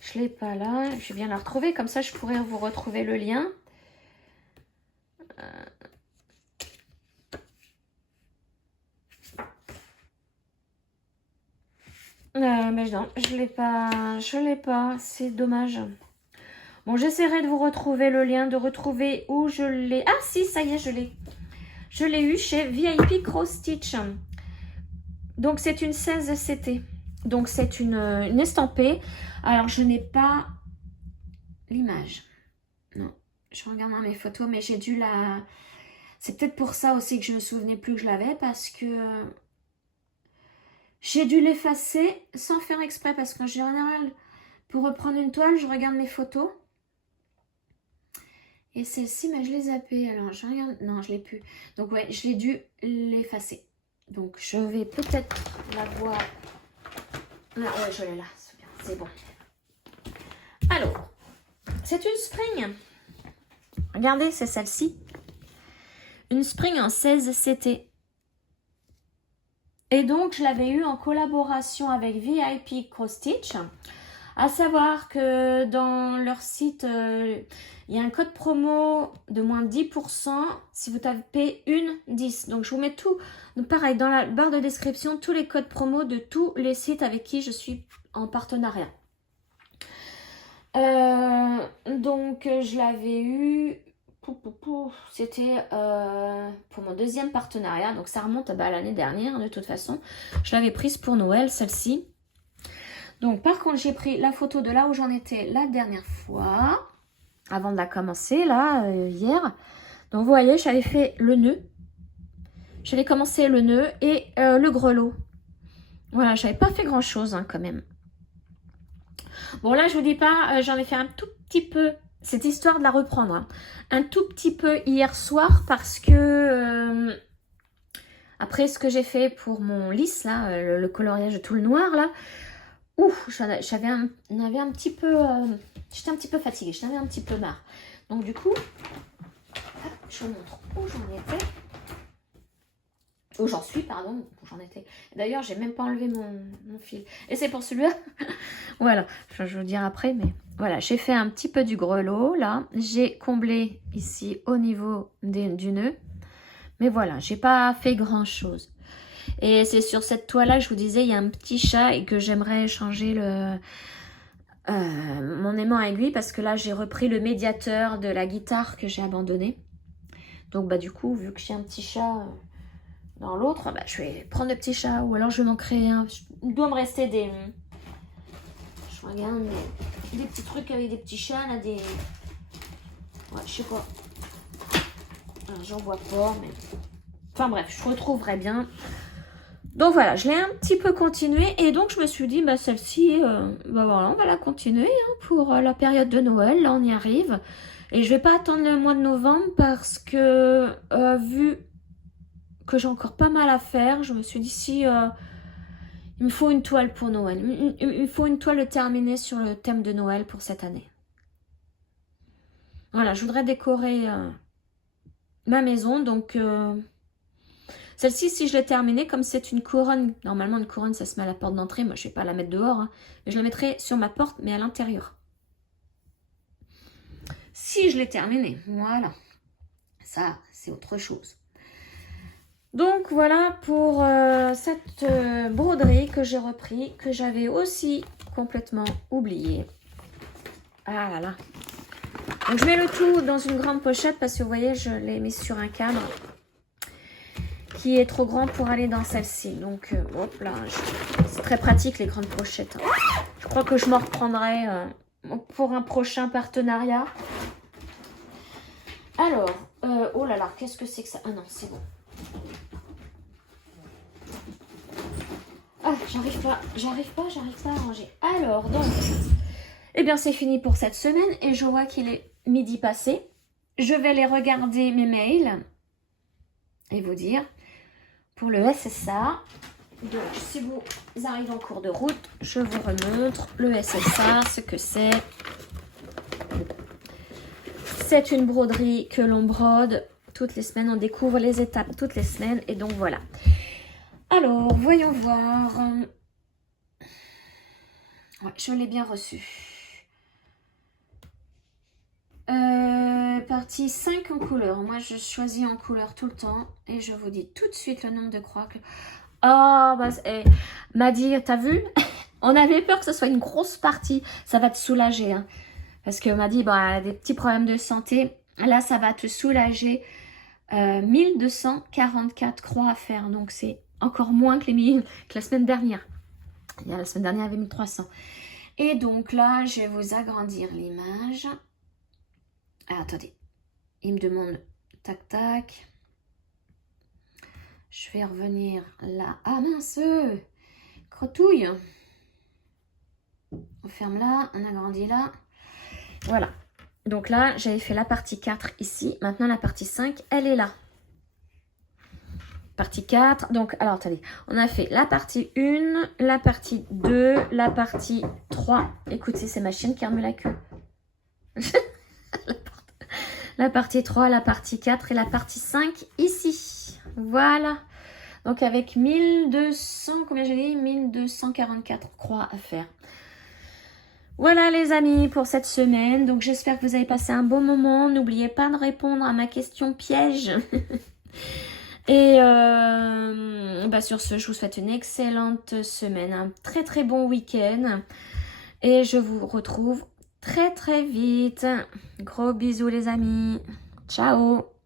Je ne l'ai pas là. Je vais bien la retrouver. Comme ça, je pourrais vous retrouver le lien. Mais non, je l'ai pas. Je l'ai pas. C'est dommage. Bon, j'essaierai de vous retrouver le lien, de retrouver où je l'ai. Ah si, ça y est, je l'ai. Je l'ai eu chez VIP Cross Stitch. Donc, c'est une 16 CT. Donc, c'est une estampée. Alors, je n'ai pas l'image. Non, je regarde dans mes photos, mais j'ai dû la... C'est peut-être pour ça aussi que je ne me souvenais plus que je l'avais, parce que j'ai dû l'effacer sans faire exprès, parce qu'en général, pour reprendre une toile, je regarde mes photos. Et celle-ci, mais je l'ai zappée. Alors, je regarde... Non, je ne l'ai plus. Donc, ouais, je l'ai dû l'effacer. Donc, je vais peut-être la voir. Ah ouais, je l'ai là, c'est bon. Alors, c'est une spring. Regardez, c'est celle-ci. Une spring en 16 CT. Et donc, je l'avais eu en collaboration avec VIP Cross Stitch. À savoir que dans leur site, il y a un code promo de moins 10% si vous tapez une 10. Donc, je vous mets tout. Donc, pareil, dans la barre de description, tous les codes promo de tous les sites avec qui je suis en partenariat. Donc, je l'avais eu... C'était pour mon deuxième partenariat. Donc, ça remonte à l'année dernière, de toute façon. Je l'avais prise pour Noël, celle-ci. Donc, par contre, j'ai pris la photo de là où j'en étais la dernière fois, avant de la commencer, là, hier. Donc, vous voyez, j'avais fait le nœud. J'avais commencé le nœud et le grelot. Voilà, j'avais pas fait grand-chose, hein, quand même. Bon, là, je vous dis pas, j'en ai fait un tout petit peu, cette histoire de la reprendre, hein. Un tout petit peu hier soir, parce que... après, ce que j'ai fait pour mon lisse, là, le coloriage de tout le noir, là... Ouf, j'avais un petit peu... j'étais un petit peu fatiguée, j'en avais un petit peu marre. Donc du coup, hop, je vous montre où j'en étais. Où j'en suis, pardon, où j'en étais. D'ailleurs, j'ai même pas enlevé mon fil. Et c'est pour celui-là. Voilà, je vais vous dire après, mais... Voilà, j'ai fait un petit peu du grelot, là. J'ai comblé ici au niveau du nœud. Mais voilà, j'ai pas fait grand-chose. Et c'est sur cette toile-là, je vous disais, il y a un petit chat et que j'aimerais changer mon aimant à aiguille parce que là, j'ai repris le médiateur de la guitare que j'ai abandonné. Donc, bah, du coup, vu que j'ai un petit chat dans l'autre, bah, je vais prendre le petit chat ou alors je vais m'en créer un. Il doit me rester des... Je regarde, des petits trucs avec des petits chats, là, des... Ouais, je sais pas. J'en vois pas, mais... Enfin bref, je retrouverai bien. Donc voilà, je l'ai un petit peu continué et donc je me suis dit, bah celle-ci, bah voilà, on va la continuer hein, pour la période de Noël, là on y arrive. Et je vais pas attendre le mois de novembre parce que vu que j'ai encore pas mal à faire, je me suis dit si il me faut une toile pour Noël. Il me faut une toile terminée sur le thème de Noël pour cette année. Voilà, je voudrais décorer ma maison, donc... celle-ci, si je l'ai terminée, comme c'est une couronne, normalement une couronne ça se met à la porte d'entrée, moi je ne vais pas la mettre dehors, hein, mais je la mettrai sur ma porte, mais à l'intérieur. Si je l'ai terminée, voilà. Ça, c'est autre chose. Donc voilà pour cette broderie que j'ai repris, que j'avais aussi complètement oubliée. Ah là là. Donc je mets le tout dans une grande pochette parce que vous voyez, je l'ai mis sur un cadre qui est trop grand pour aller dans celle-ci. Donc, hop là, c'est très pratique les grandes pochettes. Je crois que je m'en reprendrai pour un prochain partenariat. Alors, oh là là, qu'est-ce que c'est que ça? Ah non, c'est bon. Ah, j'arrive pas à ranger. Alors, donc, eh bien, c'est fini pour cette semaine et je vois qu'il est midi passé. Je vais aller regarder mes mails et vous dire... Pour le SSA, donc si vous arrivez en cours de route, je vous remontre le SSA, ce que c'est. C'est une broderie que l'on brode toutes les semaines, on découvre les étapes toutes les semaines et donc voilà. Alors, voyons voir. Ouais, je l'ai bien reçu. Partie 5 en couleur. Moi, je choisis en couleur tout le temps. Et je vous dis tout de suite le nombre de croix que... Oh, bah, m'a dit, t'as vu? On avait peur que ce soit une grosse partie. Ça va te soulager. Hein. Parce que m'a dit, bah, des petits problèmes de santé. Là, ça va te soulager. 1244 croix à faire. Donc, c'est encore moins que les 1000 que la semaine dernière. La semaine dernière, il y avait 1300. Et donc là, je vais vous agrandir l'image. Ah, attendez, il me demande tac tac. Je vais revenir là. Ah mince, crotouille. On ferme là, on agrandit là. Voilà. Donc là, j'avais fait la partie 4 ici. Maintenant, la partie 5, elle est là. partie 4. Donc, alors, attendez. On a fait la partie 1, la partie 2, la partie 3. Écoutez, c'est ma chienne qui remet la queue. La partie 3, la partie 4 et la partie 5 ici. Voilà. Donc, avec 1200, combien j'ai dit 1244 croix à faire. Voilà les amis pour cette semaine. Donc, j'espère que vous avez passé un bon moment. N'oubliez pas de répondre à ma question piège. Et sur ce, je vous souhaite une excellente semaine, un très très bon week-end. Et je vous retrouve très très vite. Gros bisous les amis. Ciao.